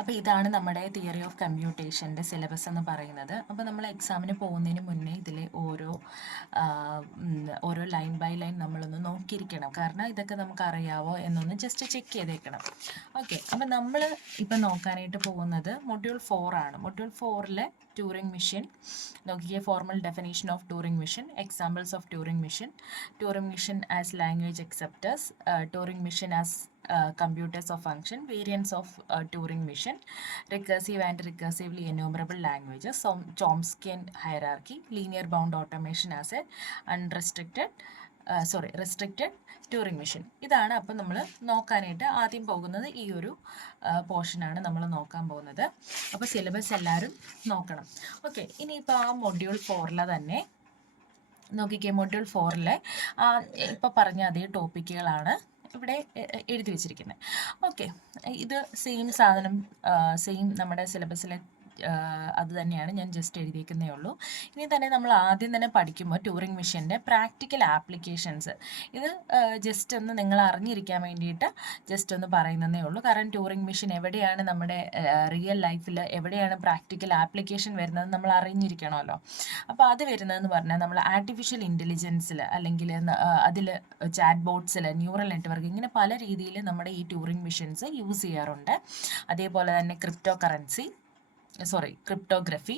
അപ്പോൾ ഇതാണ് നമ്മുടെ തിയറി ഓഫ് കമ്പ്യൂട്ടേഷൻ്റെ സിലബസ് എന്ന് പറയുന്നത്. അപ്പോൾ നമ്മൾ എക്സാമിന് പോകുന്നതിന് മുന്നേ ഇതിലെ ഓരോ ലൈൻ ബൈ ലൈൻ നമ്മളൊന്ന് നോക്കിയിരിക്കണം. കാരണം ഇതൊക്കെ നമുക്ക് അറിയാവോ എന്നൊന്ന് ജസ്റ്റ് ചെക്ക് ചെയ്തേക്കണം. ഓക്കെ, അപ്പോൾ നമ്മൾ ഇപ്പം നോക്കാനായിട്ട് പോകുന്നത് മൊഡ്യൂൾ 4 ആണ്. മൊഡ്യൂൾ 4-ലെ ട്യൂറിംഗ് മെഷീൻ നോക്കിയ formal definition of Turing machine, examples of Turing machine as language acceptors, Turing machine as computers of function, variants of Turing machine, recursive and recursively enumerable languages, Chomsky hierarchy, linear bound automation as a restricted Turing machine. ഇതാണ് അപ്പം നമ്മൾ നോക്കാനായിട്ട് ആദ്യം പോകുന്നത്. ഈ ഒരു പോർഷനാണ് നമ്മൾ നോക്കാൻ പോകുന്നത്. അപ്പോൾ സിലബസ് എല്ലാവരും നോക്കണം. ഓക്കെ, ഇനിയിപ്പോൾ ആ മൊഡ്യൂൾ 4-ലെ തന്നെ നോക്കിക്കേ. മൊഡ്യൂൾ 4-ലെ ഇപ്പോൾ പറഞ്ഞ അതേ ടോപ്പിക്കുകളാണ് ഇവിടെ എഴുതി വെച്ചിരിക്കുന്നത്. ഓക്കെ, ഇത് സെയിം സാധനം, സെയിം നമ്മുടെ സിലബസിലെ അത് തന്നെയാണ് ഞാൻ ജസ്റ്റ് എഴുതിയിരിക്കുന്നേ ഉള്ളൂ. ഇനി തന്നെ നമ്മൾ ആദ്യം തന്നെ പഠിക്കുമ്പോൾ ട്യൂറിംഗ് മെഷീൻ്റെ പ്രാക്ടിക്കൽ ആപ്ലിക്കേഷൻസ്, ഇത് ജസ്റ്റ് ഒന്ന് നിങ്ങൾ അറിഞ്ഞിരിക്കാൻ വേണ്ടിയിട്ട് ജസ്റ്റ് ഒന്ന് പറയുന്നതേ ഉള്ളൂ. കാരണം ട്യൂറിംഗ് മെഷീൻ എവിടെയാണ് നമ്മുടെ റിയൽ ലൈഫിൽ എവിടെയാണ് പ്രാക്ടിക്കൽ ആപ്ലിക്കേഷൻ വരുന്നത് നമ്മൾ അറിഞ്ഞിരിക്കണമല്ലോ. അപ്പോൾ അത് വരുന്നതെന്ന് പറഞ്ഞാൽ നമ്മൾ ആർട്ടിഫിഷ്യൽ ഇൻ്റലിജൻസിൽ അല്ലെങ്കിൽ അതിൽ ചാറ്റ് ബോട്ട്സിൽ, ന്യൂറൽ നെറ്റ്വർക്ക്, ഇങ്ങനെ പല രീതിയിൽ നമ്മുടെ ഈ ട്യൂറിംഗ് മെഷീൻസ് യൂസ് ചെയ്യാറുണ്ട്. അതേപോലെ തന്നെ ക്രിപ്റ്റോഗ്രഫി,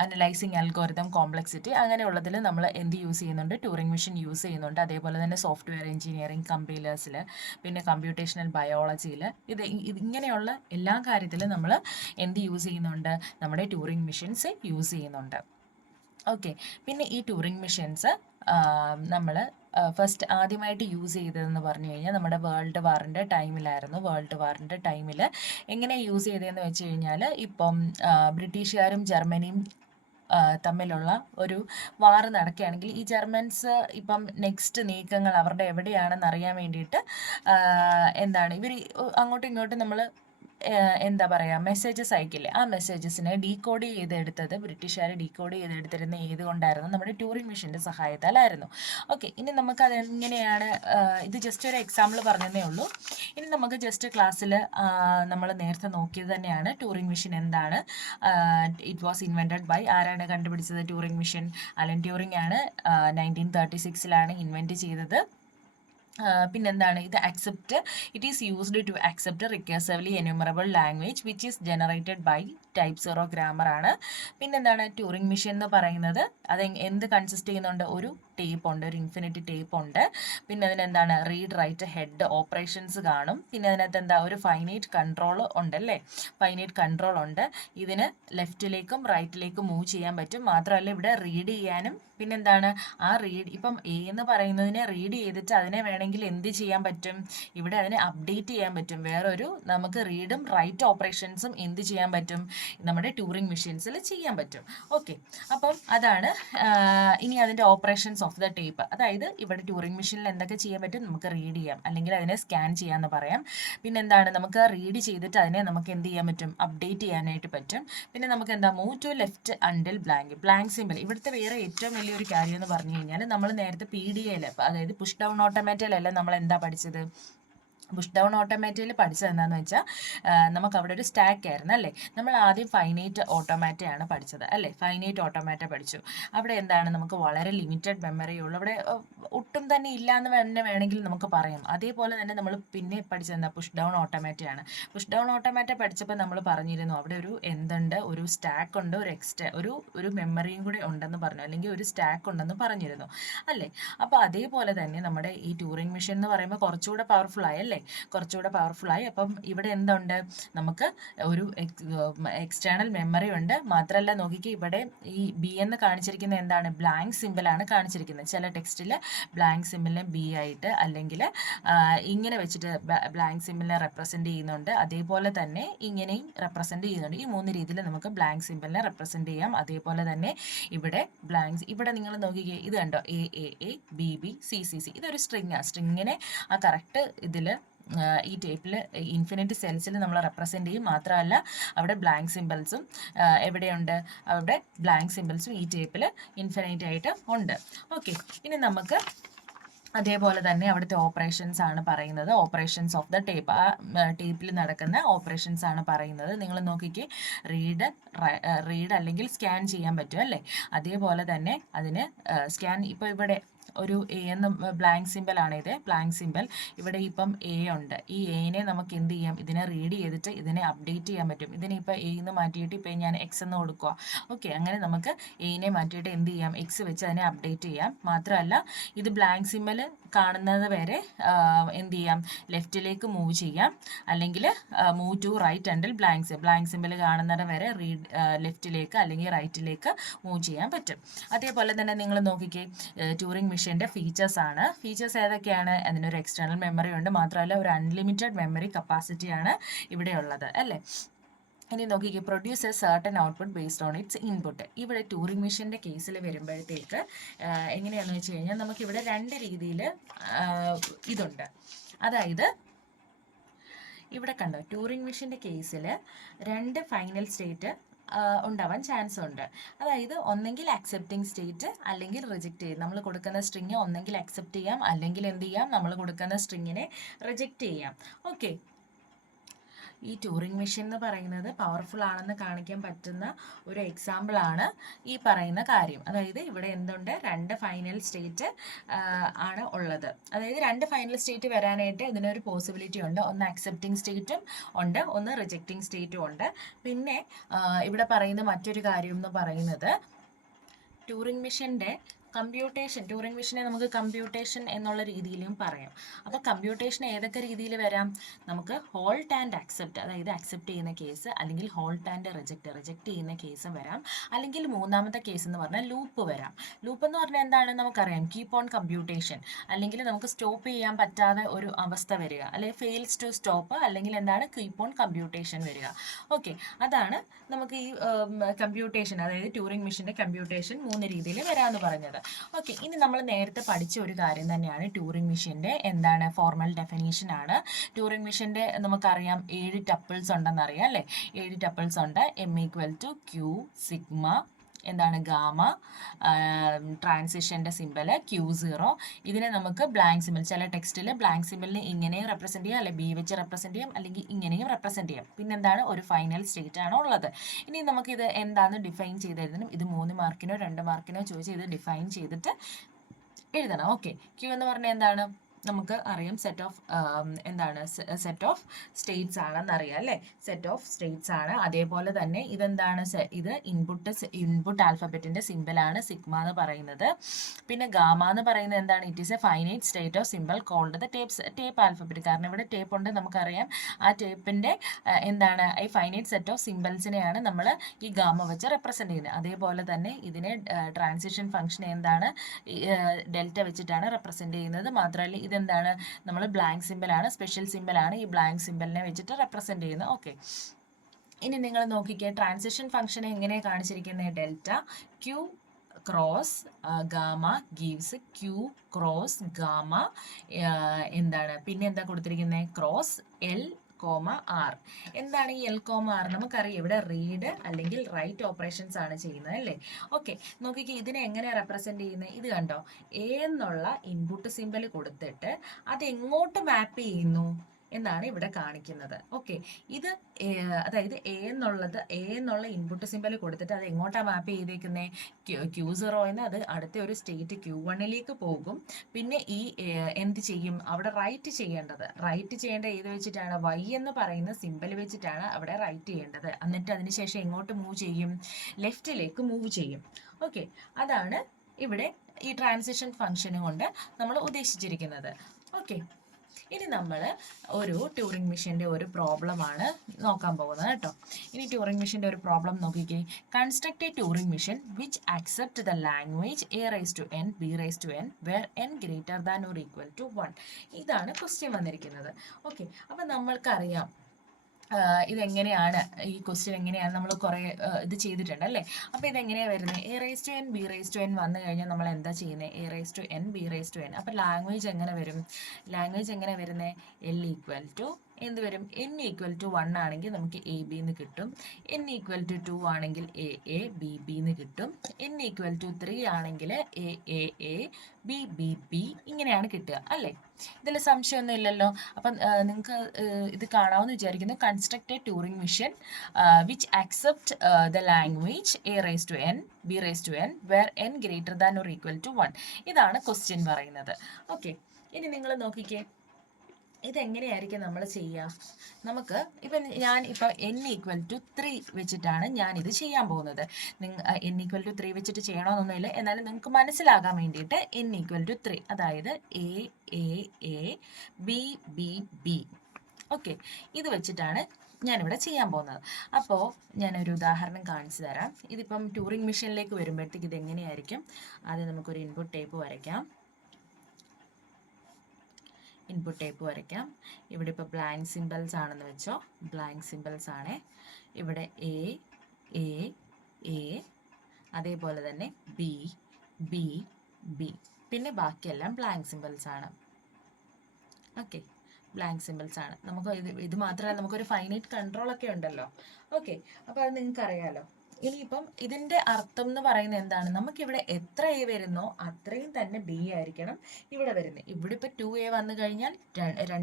അനലൈസിങ് അൽഗോരിതം കോംപ്ലക്സിറ്റി, അങ്ങനെയുള്ളതിൽ നമ്മൾ എന്ത് യൂസ് ചെയ്യുന്നുണ്ട്? ട്യൂറിംഗ് മെഷീൻ യൂസ് ചെയ്യുന്നുണ്ട്. അതേപോലെ തന്നെ സോഫ്റ്റ്വെയർ എഞ്ചിനീയറിംഗ്, കമ്പൈലേഴ്സിൽ, പിന്നെ കമ്പ്യൂട്ടേഷണൽ ബയോളജിയിൽ, ഇങ്ങനെയുള്ള എല്ലാ കാര്യത്തിലും നമ്മൾ എന്ത് യൂസ് ചെയ്യുന്നുണ്ട്? നമ്മുടെ ട്യൂറിംഗ് മെഷീൻസ് യൂസ് ചെയ്യുന്നുണ്ട്. ഓക്കെ, പിന്നെ ഈ ട്യൂറിംഗ് മെഷീൻസ് നമ്മൾ ഫസ്റ്റ് ആദ്യമായിട്ട് യൂസ് ചെയ്തതെന്ന് പറഞ്ഞു കഴിഞ്ഞാൽ നമ്മുടെ വേൾഡ് വാറിൻ്റെ ടൈമിലായിരുന്നു. വേൾഡ് വാറിൻ്റെ ടൈമിൽ എങ്ങനെ യൂസ് ചെയ്തതെന്ന് വെച്ച് കഴിഞ്ഞാൽ, ഇപ്പം ബ്രിട്ടീഷുകാരും ജർമ്മനിയും തമ്മിലുള്ള ഒരു വാറ് നടക്കുകയാണെങ്കിൽ ഈ ജർമ്മൻസ് ഇപ്പം നെക്സ്റ്റ് നീക്കങ്ങൾ അവരുടെ എവിടെയാണെന്ന് അറിയാൻ വേണ്ടിയിട്ട് എന്താണ് ഇവർ അങ്ങോട്ടും ഇങ്ങോട്ടും നമ്മൾ എന്താ പറയുക, മെസ്സേജസ് അയക്കില്ലേ, ആ മെസ്സേജസിനെ ഡീകോഡ് ചെയ്തെടുത്തത് ബ്രിട്ടീഷുകാർ ഡീകോഡ് ചെയ്തെടുത്തിരുന്ന ഏതുകൊണ്ടായിരുന്നു? നമ്മുടെ ട്യൂറിംഗ് മെഷീൻ്റെ സഹായത്താലായിരുന്നു. ഓക്കെ, ഇനി നമുക്ക് അതെങ്ങനെയാണ്, ഇത് ജസ്റ്റ് ഒരു എക്സാമ്പിൾ പറഞ്ഞതേ ഉള്ളൂ. ഇനി നമുക്ക് ജസ്റ്റ് ക്ലാസ്സിൽ നമ്മൾ നേരത്തെ നോക്കിയത് തന്നെയാണ് ട്യൂറിംഗ് മെഷീൻ എന്താണ്. ഇറ്റ് വാസ് ഇൻവെൻറ്റഡ് ബൈ, ആരാണ് കണ്ടുപിടിച്ചത് ട്യൂറിംഗ് മെഷീൻ? അലൻ ട്യൂറിംഗ് ആണ്. 1936-ലാണ് ഇൻവെൻറ്റ് ചെയ്തത്. പിന്നെന്താണ് ഇത്? It is used to accept recursively enumerable language which is generated by type 0 grammar ആണ്. പിന്നെന്താണ് ട്യൂറിംഗ് മെഷീൻ എന്ന് പറയുന്നത്? അത് എന്ത് കൺസിസ്റ്റ് ചെയ്യുന്നുണ്ട്? ഒരു ടേപ്പ് ഉണ്ട്, ഒരു ഇൻഫിനിറ്റി ടേപ്പ് ഉണ്ട്. പിന്നെ അതിനെന്താണ്? റീഡ് റൈറ്റ് ഹെഡ് ഓപ്പറേഷൻസ് കാണും. പിന്നെ അതിനകത്ത് എന്താ? ഒരു ഫൈനൈറ്റ് കൺട്രോൾ ഉണ്ടല്ലേ, ഫൈനൈറ്റ് കൺട്രോൾ ഉണ്ട്. ഇതിന് ലെഫ്റ്റിലേക്കും റൈറ്റിലേക്കും മൂവ് ചെയ്യാൻ പറ്റും. മാത്രമല്ല ഇവിടെ റീഡ് ചെയ്യാനും, പിന്നെന്താണ് ആ ഇപ്പം എ എന്ന് പറയുന്നതിനെ റീഡ് ചെയ്തിട്ട് അതിനെ വേണമെങ്കിൽ എന്ത് ചെയ്യാൻ പറ്റും? ഇവിടെ അതിനെ അപ്ഡേറ്റ് ചെയ്യാൻ പറ്റും. വേറൊരു നമുക്ക് റീഡും റൈറ്റ് ഓപ്പറേഷൻസും എന്ത് ചെയ്യാൻ പറ്റും? നമ്മുടെ ട്യൂറിംഗ് മെഷീൻസിൽ ചെയ്യാൻ പറ്റും. ഓക്കെ, അപ്പം അതാണ്. ഇനി അതിൻ്റെ ഓപ്പറേഷൻസ് ഓഫ് ദ ടേപ്പ്, അതായത് ഇവിടെ ട്യൂറിംഗ് മെഷീനിൽ എന്തൊക്കെ ചെയ്യാൻ പറ്റും? നമുക്ക് റീഡ് ചെയ്യാം, അല്ലെങ്കിൽ അതിനെ സ്കാൻ ചെയ്യാമെന്ന് പറയാം. പിന്നെ എന്താണ്? നമുക്ക് റീഡ് ചെയ്തിട്ട് അതിനെ നമുക്ക് എന്ത് ചെയ്യാൻ പറ്റും? അപ്ഡേറ്റ് ചെയ്യാനായിട്ട് പറ്റും. പിന്നെ നമുക്ക് എന്താ? Move to left until blank symbol. ഇവിടുത്തെ വേറെ ഏറ്റവും വലിയൊരു കാര്യം എന്ന് പറഞ്ഞു കഴിഞ്ഞാൽ, നമ്മൾ നേരത്തെ PDA-ൽ, അതായത് പുഷ് ഡൗൺ ഓട്ടോമാറ്റിക്കലല്ല നമ്മൾ എന്താ പഠിച്ചത്? പുഷ് ഡൗൺ ഓട്ടോമാറ്റയിൽ പഠിച്ചത് എന്താണെന്ന് വെച്ചാൽ, നമുക്ക് അവിടെ ഒരു സ്റ്റാക്ക് ആയിരുന്നു അല്ലേ. നമ്മൾ ആദ്യം ഫൈനൈറ്റ് ഓട്ടോമാറ്റയാണ് പഠിച്ചത് അല്ലേ. ഫൈനൈറ്റ് ഓട്ടോമാറ്റ പഠിച്ചു. അവിടെ എന്താണ്? നമുക്ക് വളരെ ലിമിറ്റഡ് മെമ്മറിയുള്ളൂ, അവിടെ ഒട്ടും തന്നെ ഇല്ല എന്ന് തന്നെ വേണമെങ്കിൽ നമുക്ക് പറയാം. അതേപോലെ തന്നെ നമ്മൾ പിന്നെ പഠിച്ചത് എന്താ? പുഷ് ഡൗൺ ഓട്ടോമാറ്റയാണ്. പുഷ് ഡൗൺ ഓട്ടോമാറ്റ പഠിച്ചപ്പോൾ നമ്മൾ പറഞ്ഞിരുന്നു അവിടെ ഒരു എന്തുണ്ട്? ഒരു സ്റ്റാക്ക് ഉണ്ട്, ഒരു മെമ്മറിയും കൂടെ ഉണ്ടെന്ന് പറഞ്ഞു, അല്ലെങ്കിൽ ഒരു സ്റ്റാക്ക് ഉണ്ടെന്ന് പറഞ്ഞിരുന്നു അല്ലേ. അപ്പോൾ അതേപോലെ തന്നെ നമ്മുടെ ഈ ട്യൂറിംഗ് മെഷീൻ എന്ന് പറയുമ്പോൾ കുറച്ചുകൂടെ പവർഫുൾ ആയല്ലേ, കുറച്ചുകൂടെ പവർഫുള്ളായി. അപ്പം ഇവിടെ എന്തുണ്ട്? നമുക്ക് ഒരു എക്സ്റ്റേണൽ മെമ്മറി ഉണ്ട്. മാത്രമല്ല നോക്കിക്കുക, ഇവിടെ ഈ ബി എന്ന് കാണിച്ചിരിക്കുന്നത് എന്താണ്? ബ്ലാങ്ക് സിമ്പിളാണ് കാണിച്ചിരിക്കുന്നത്. ചില ടെക്സ്റ്റിൽ ബ്ലാങ്ക് സിമ്പിളിനെ ബി ആയിട്ട്, അല്ലെങ്കിൽ ഇങ്ങനെ വെച്ചിട്ട് ബ്ലാങ്ക് സിമ്പിളിനെ റെപ്രസെൻറ്റ് ചെയ്യുന്നുണ്ട്. അതേപോലെ തന്നെ ഇങ്ങനെയും റെപ്രസെൻറ്റ് ചെയ്യുന്നുണ്ട്. ഈ 3 രീതിയിൽ നമുക്ക് ബ്ലാങ്ക് സിമ്പിളിനെ റെപ്രസെൻറ്റ് ചെയ്യാം. അതേപോലെ തന്നെ ഇവിടെ നിങ്ങൾ നോക്കിക്കുക, ഇത് കണ്ടോ? A B C ഇതൊരു സ്ട്രിങ്ങിനെ ആ കറക്റ്റ് ഇതിൽ ഈ ടേപ്പിൽ ഇൻഫിനിറ്റ് സെൽസിൽ നമ്മൾ റെപ്രസെൻറ്റ് ചെയ്യും. മാത്രമല്ല അവിടെ ബ്ലാങ്ക് സിമ്പിൾസും എവിടെയുണ്ട്? അവിടെ ബ്ലാങ്ക് സിമ്പിൾസും ഈ ടേപ്പിൽ ഇൻഫിനിറ്റ് ആയിട്ട് ഉണ്ട്. ഓക്കെ, ഇനി നമുക്ക് അതേപോലെ തന്നെ അവിടുത്തെ ഓപ്പറേഷൻസ് ആണ് പറയുന്നത്. ഓപ്പറേഷൻസ് ഓഫ് ദ ടേപ്പ്, ആ ടേപ്പിൽ നടക്കുന്ന ഓപ്പറേഷൻസ് ആണ് പറയുന്നത്. നിങ്ങൾ നോക്കിക്കേ, റീഡ് അല്ലെങ്കിൽ സ്കാൻ ചെയ്യാൻ പറ്റും അല്ലേ. അതേപോലെ തന്നെ അതിന് സ്കാൻ, ഇപ്പോൾ ഇവിടെ ഒരു എ എന്ന ബ്ലാങ്ക് സിമ്പിൾ ആണ്, ഇത് ബ്ലാങ്ക് സിമ്പിൾ. ഇവിടെ ഇപ്പം എ ഉണ്ട്. ഈ എനെ നമുക്ക് എന്ത് ചെയ്യാം, ഇതിനെ റീഡ് ചെയ്തിട്ട് ഇതിനെ അപ്ഡേറ്റ് ചെയ്യാൻ പറ്റും. ഇതിനെ ഇപ്പോൾ എ എന്ന് മാറ്റിയിട്ട് ഇപ്പോൾ ഞാൻ എക്സ് എന്ന് കൊടുക്കുക. ഓക്കെ, അങ്ങനെ നമുക്ക് എനെ മാറ്റിയിട്ട് എന്ത് ചെയ്യാം, എക്സ് വെച്ച് അതിനെ അപ്ഡേറ്റ് ചെയ്യാം. മാത്രമല്ല ഇത് ബ്ലാങ്ക് സിമ്പിൾ കാണുന്നത് വരെ എന്ത് ചെയ്യാം, ലെഫ്റ്റിലേക്ക് മൂവ് ചെയ്യാം, അല്ലെങ്കിൽ move to right until blank symbol കാണുന്നത് വരെ ലെഫ്റ്റിലേക്ക് അല്ലെങ്കിൽ റൈറ്റിലേക്ക് മൂവ് ചെയ്യാൻ പറ്റും. അതേപോലെ തന്നെ നിങ്ങൾ നോക്കിക്കേ, ട്യൂറിംഗ് മെഷീൻ്റെ ഫീച്ചേഴ്സ് ആണ്. ഫീച്ചേഴ്സ് ഏതൊക്കെയാണ്? അതിനൊരു എക്സ്റ്റേണൽ മെമ്മറി ഉണ്ട്, മാത്രമല്ല ഒരു അൺലിമിറ്റഡ് മെമ്മറി കപ്പാസിറ്റിയാണ് ഇവിടെ ഉള്ളത് അല്ലേ. ഇനി നോക്കിക്കേ, produce A certain output based on its input. ഇവിടെ ട്യൂറിംഗ് മെഷീൻ്റെ കേസിൽ വരുമ്പോഴത്തേക്ക് എങ്ങനെയാണെന്ന് വെച്ച് കഴിഞ്ഞാൽ നമുക്കിവിടെ രണ്ട് രീതിയിൽ ഇതുണ്ട്. അതായത് ഇവിടെ കണ്ടോ, ട്യൂറിംഗ് മെഷീൻ്റെ കേസിൽ രണ്ട് ഫൈനൽ സ്റ്റേറ്റ് ഉണ്ടാവാൻ ചാൻസ് ഉണ്ട്. അതായത് ഒന്നെങ്കിൽ അക്സെപ്റ്റിംഗ് സ്റ്റേറ്റ് അല്ലെങ്കിൽ റിജക്റ്റ് ചെയ്യും. നമ്മൾ കൊടുക്കുന്ന സ്ട്രിങ് ഒന്നെങ്കിൽ അക്സെപ്റ്റ് ചെയ്യാം, അല്ലെങ്കിൽ എന്ത് ചെയ്യാം, നമ്മൾ കൊടുക്കുന്ന സ്ട്രിങ്ങിനെ റിജക്റ്റ് ചെയ്യാം. ഓക്കെ, ഈ ട്യൂറിംഗ് മെഷീൻ എന്ന് പറയുന്നത് പവർഫുൾ ആണെന്ന് കാണിക്കാൻ പറ്റുന്ന ഒരു എക്സാമ്പിളാണ് ഈ പറയുന്ന കാര്യം. അതായത് ഇവിടെ എന്തുണ്ട്, രണ്ട് ഫൈനൽ സ്റ്റേറ്റ് ആണ് ഉള്ളത്. അതായത് രണ്ട് ഫൈനൽ സ്റ്റേറ്റ് വരാനായിട്ട് ഇതിനൊരു പോസിബിലിറ്റി ഉണ്ട്. ഒന്ന് അക്സെപ്റ്റിംഗ് സ്റ്റേറ്റും ഉണ്ട്, ഒന്ന് റിജക്റ്റിംഗ് സ്റ്റേറ്റും ഉണ്ട്. പിന്നെ ഇവിടെ പറയുന്ന മറ്റൊരു കാര്യം എന്ന് പറയുന്നത് ട്യൂറിംഗ് മെഷീൻ്റെ ട്യൂറിംഗ് മെഷീനെ നമുക്ക് കമ്പ്യൂട്ടേഷൻ എന്നുള്ള രീതിയിലും പറയാം. അപ്പോൾ കമ്പ്യൂട്ടേഷൻ ഏതൊക്കെ രീതിയിൽ വരാം, നമുക്ക് ഹോൾട്ട് ആൻഡ് അക്സെപ്റ്റ്, അതായത് അക്സെപ്റ്റ് ചെയ്യുന്ന കേസ്, അല്ലെങ്കിൽ ഹോൾട്ട് ആൻഡ് റിജക്റ്റ് ചെയ്യുന്ന കേസും വരാം. അല്ലെങ്കിൽ മൂന്നാമത്തെ കേസ് എന്ന് പറഞ്ഞാൽ ലൂപ്പ് വരാം. ലൂപ്പ് എന്ന് പറഞ്ഞാൽ എന്താണ് നമുക്കറിയാം, കീപ്പ് ഓൺ കമ്പ്യൂട്ടേഷൻ, അല്ലെങ്കിൽ നമുക്ക് സ്റ്റോപ്പ് ചെയ്യാൻ പറ്റാതെ ഒരു അവസ്ഥ വരിക, അല്ലെങ്കിൽ ഫെയിൽസ് ടു സ്റ്റോപ്പ്, അല്ലെങ്കിൽ എന്താണ് കീപ്പ് ഓൺ കമ്പ്യൂട്ടേഷൻ വരിക. ഓക്കെ, അതാണ് നമുക്ക് ഈ കമ്പ്യൂട്ടേഷൻ, അതായത് ട്യൂറിംഗ് മെഷീൻ്റെ കമ്പ്യൂട്ടേഷൻ മൂന്ന് രീതിയിൽ വരാമെന്ന് പറഞ്ഞത്. ഓക്കെ, ഇനി നമ്മൾ നേരത്തെ പഠിച്ച ഒരു കാര്യം തന്നെയാണ് ട്യൂറിംഗ് മെഷീൻ്റെ എന്താണ് ഫോർമൽ ഡെഫിനേഷൻ ആണ്. ട്യൂറിംഗ് മെഷീൻ്റെ നമുക്കറിയാം 7 ടപ്പിൾസ് ഉണ്ടെന്ന് അറിയാം അല്ലേ. 7 ടപ്പിൾസ് ഉണ്ട്. M=Q, സിഗ്മ, എന്താണ് ഗാമ, ട്രാൻസിഷൻ്റെ സിമ്പൽ Q0. ഇതിനെ നമുക്ക് ബ്ലാങ്ക് സിമ്പിൾ, ചില ടെക്സ്റ്റിൽ ബ്ലാങ്ക് സിമ്പിളിനെ ഇങ്ങനെയും റെപ്രസെൻറ്റ് ചെയ്യാം, അല്ലെങ്കിൽ ബി വെച്ച് റെപ്രസെൻറ്റ് ചെയ്യാം, അല്ലെങ്കിൽ ഇങ്ങനെയും റെപ്രസെൻറ്റ് ചെയ്യാം. പിന്നെന്താണ്, ഒരു ഫൈനൽ സ്റ്റേറ്റ് ആണ് ഉള്ളത്. ഇനി നമുക്കിത് എന്താണെന്ന് ഡിഫൈൻ ചെയ്തെഴുതണം. ഇത് 3 മാർക്കിനോ 2 മാർക്കിനോ ചോദിച്ച് ഇത് ഡിഫൈൻ ചെയ്തിട്ട് എഴുതണം. ഓക്കെ, Q എന്ന് പറഞ്ഞാൽ എന്താണ്, നമുക്ക് അറിയാം സെറ്റ് ഓഫ് സ്റ്റേറ്റ്സ് ആണെന്ന് അറിയാം അല്ലേ. സെറ്റ് ഓഫ് സ്റ്റേറ്റ്സ് ആണ്. അതേപോലെ തന്നെ ഇതെന്താണ്, ഇത് ഇൻപുട്ട് ആൽഫബറ്റിൻ്റെ സിമ്പിളാണ് സിഗ്മ എന്ന് പറയുന്നത്. പിന്നെ ഗാമ എന്ന് പറയുന്നത് എന്താണ്, it is a finite state of symbol called the tape alphabet. കാരണം ഇവിടെ ടേപ്പ് ഉണ്ട് നമുക്കറിയാം. ആ ടേപ്പിൻ്റെ എന്താണ്, ഈ ഫൈനൈറ്റ് സെറ്റ് ഓഫ് സിമ്പിൾസിനെയാണ് നമ്മൾ ഈ ഗാമ വെച്ച് റെപ്രസെൻറ്റ് ചെയ്യുന്നത്. അതേപോലെ തന്നെ ഇതിനെ ട്രാൻസിഷൻ ഫംഗ്ഷൻ എന്താണ്, ഡെൽറ്റ വെച്ചിട്ടാണ് റെപ്രസെൻറ്റ് ചെയ്യുന്നത്. മാത്രമല്ല ഇതെന്താണ്, നമ്മൾ ബ്ലാങ്ക് സിമ്പിളാണ്, സ്പെഷ്യൽ സിമ്പിളാണ് ഈ ബ്ലാങ്ക് സിമ്പിളിനെ വെച്ചിട്ട് റെപ്രസെൻറ്റ് ചെയ്യുന്നത്. ഓക്കെ, ഇനി നിങ്ങൾ നോക്കിക്കുക, ട്രാൻസിഷൻ ഫംഗ്ഷനെ എങ്ങനെയാണ് കാണിച്ചിരിക്കുന്നത്, delta Q cross gamma gives Q cross gamma, എന്താണ് പിന്നെ എന്താ കൊടുത്തിരിക്കുന്നത്, ക്രോസ് എൽ ആർ. എന്താണ് ഈ എൽ ആർ, നമുക്കറിയാം ഇവിടെ റീഡ് അല്ലെങ്കിൽ റൈറ്റ് ഓപ്പറേഷൻസ് ആണ് ചെയ്യുന്നത് അല്ലേ. ഓക്കെ, നോക്കിക്കേ, ഇതിനെ എങ്ങനെ റെപ്രസെൻറ്റ് ചെയ്യുന്നത്, ഇത് കണ്ടോ, എ എന്നുള്ള ഇൻപുട്ട് സിമ്പൽ കൊടുത്തിട്ട് അത് എങ്ങോട്ട് മാപ്പ് ചെയ്യുന്നു എന്നാണ് ഇവിടെ കാണിക്കുന്നത്. ഓക്കെ, ഇത് അതായത് എ എന്നുള്ള ഇൻപുട്ട് സിമ്പൽ കൊടുത്തിട്ട് അത് എങ്ങോട്ടാണ് മാപ്പ് ചെയ്തേക്കുന്നത്, Q0 എന്ന്, അത് അടുത്ത ഒരു സ്റ്റേറ്റ് Q1ലേക്ക് പോകും. പിന്നെ ഈ എന്ത് ചെയ്യും, അവിടെ റൈറ്റ് ചെയ്യേണ്ടത് ഏത് വെച്ചിട്ടാണ്, Y എന്ന് പറയുന്ന സിമ്പൽ വെച്ചിട്ടാണ് അവിടെ റൈറ്റ് ചെയ്യേണ്ടത്. എന്നിട്ട് അതിനുശേഷം എങ്ങോട്ട് മൂവ് ചെയ്യും, ലെഫ്റ്റിലേക്ക് മൂവ് ചെയ്യും. ഓക്കെ, അതാണ് ഇവിടെ ഈ ട്രാൻസിഷൻ ഫംഗ്ഷനും കൊണ്ട് നമ്മൾ ഉദ്ദേശിച്ചിരിക്കുന്നത്. ഓക്കെ, ഇനി നമ്മൾ ഒരു ട്യൂറിംഗ് മെഷീൻ്റെ ഒരു പ്രോബ്ലമാണ് നോക്കാൻ പോകുന്നത് കേട്ടോ. ഇനി ട്യൂറിംഗ് മെഷീൻ്റെ ഒരു പ്രോബ്ലം നോക്കിക്കേ. Construct a Turing machine which accept the language A⁻n B⁻n where n greater than or equal to 1. ഇതാണ് ക്വസ്റ്റ്യൻ വന്നിരിക്കുന്നത്. ഓക്കെ, അപ്പം നമ്മൾക്കറിയാം ഇതെങ്ങനെയാണ്, ഈ ക്വസ്റ്റ്യൻ എങ്ങനെയാണ് നമ്മൾ കുറേ ഇത് ചെയ്തിട്ടുണ്ട് അല്ലേ. അപ്പോൾ ഇതെങ്ങനെയാണ് വരുന്നത്, A⁻n B⁻n വന്നു കഴിഞ്ഞാൽ നമ്മൾ എന്താ ചെയ്യുന്നത്, A⁻n B⁻n. അപ്പോൾ ലാംഗ്വേജ് എങ്ങനെ വരുന്നത്, L = എന്ത് വരും? n ഈക്വൽ ടു 1 ആണെങ്കിൽ നമുക്ക് എ ബി എന്ന് കിട്ടും. n ഈക്വൽ ടു 2 ആണെങ്കിൽ എ എ ബി ബി എന്ന് കിട്ടും. n ഈക്വൽ ടു 3 ആണെങ്കിൽ A A A B B B ഇങ്ങനെയാണ് കിട്ടുക അല്ലേ? ഇതിൽ സംശയമൊന്നും ഇല്ലല്ലോ. അപ്പം നിങ്ങൾക്ക് ഇത് കാണാമെന്ന് വിചാരിക്കുന്നു. Construct a Turing machine which accept the language a raise to n b raise to n where n greater than or equal to 1. ഇതാണ് ക്വസ്റ്റ്യൻ പറയുന്നത്. ഓക്കെ, ഇനി നിങ്ങൾ നോക്കിക്കേ, ഇതെങ്ങനെയായിരിക്കും നമ്മൾ ചെയ്യുക? നമുക്ക് ഇപ്പം ഞാൻ ഇപ്പം n ഈക്വൽ ടു 3 വെച്ചിട്ടാണ് ഞാനിത് ചെയ്യാൻ പോകുന്നത്. n ഈക്വൽ ടു 3 വെച്ചിട്ട് ചെയ്യണമെന്നൊന്നുമില്ല, എന്നാലും നിങ്ങൾക്ക് മനസ്സിലാകാൻ വേണ്ടിയിട്ട് n ഈക്വൽ ടു 3, അതായത് A A A B B B. Okay, ഇത് വെച്ചിട്ടാണ് ഞാനിവിടെ ചെയ്യാൻ പോകുന്നത്. അപ്പോൾ ഞാനൊരു ഉദാഹരണം കാണിച്ചു തരാം. ഇതിപ്പം ട്യൂറിംഗ് മെഷീനിലേക്ക് വരുമ്പോഴത്തേക്ക് ഇതെങ്ങനെയായിരിക്കും? ആദ്യം നമുക്കൊരു ഇൻപുട്ട് ടേപ്പ് വരയ്ക്കാം. ഇൻപുട്ട് ടേപ്പ് വരയ്ക്കാം. ഇവിടെ ഇപ്പോൾ ബ്ലാങ്ക് സിമ്പിൾസ് ആണെന്ന് വെച്ചോ, ബ്ലാങ്ക് സിമ്പിൾസ് ആണ്. ഇവിടെ എ എ എ, അതേപോലെ തന്നെ ബി ബി ബി, പിന്നെ ബാക്കിയെല്ലാം ബ്ലാങ്ക് സിമ്പിൾസ് ആണ്. ഓക്കെ, ബ്ലാങ്ക് സിമ്പിൾസ് ആണ്. നമുക്ക് ഇത് മാത്രമല്ല, നമുക്കൊരു ഫൈനൈറ്റ് കൺട്രോൾ ഒക്കെ ഉണ്ടല്ലോ. ഓക്കെ, അപ്പോൾ അത് നിങ്ങൾക്ക് അറിയാലോ. ഇനിയിപ്പം ഇതിൻ്റെ അർത്ഥം എന്ന് പറയുന്നത് എന്താണ്? നമുക്കിവിടെ എത്ര എ വരുന്നോ അത്രയും തന്നെ ബി ആയിരിക്കണം ഇവിടെ വരുന്നത്. ഇവിടെ ഇപ്പോൾ 2A വന്നു കഴിഞ്ഞാൽ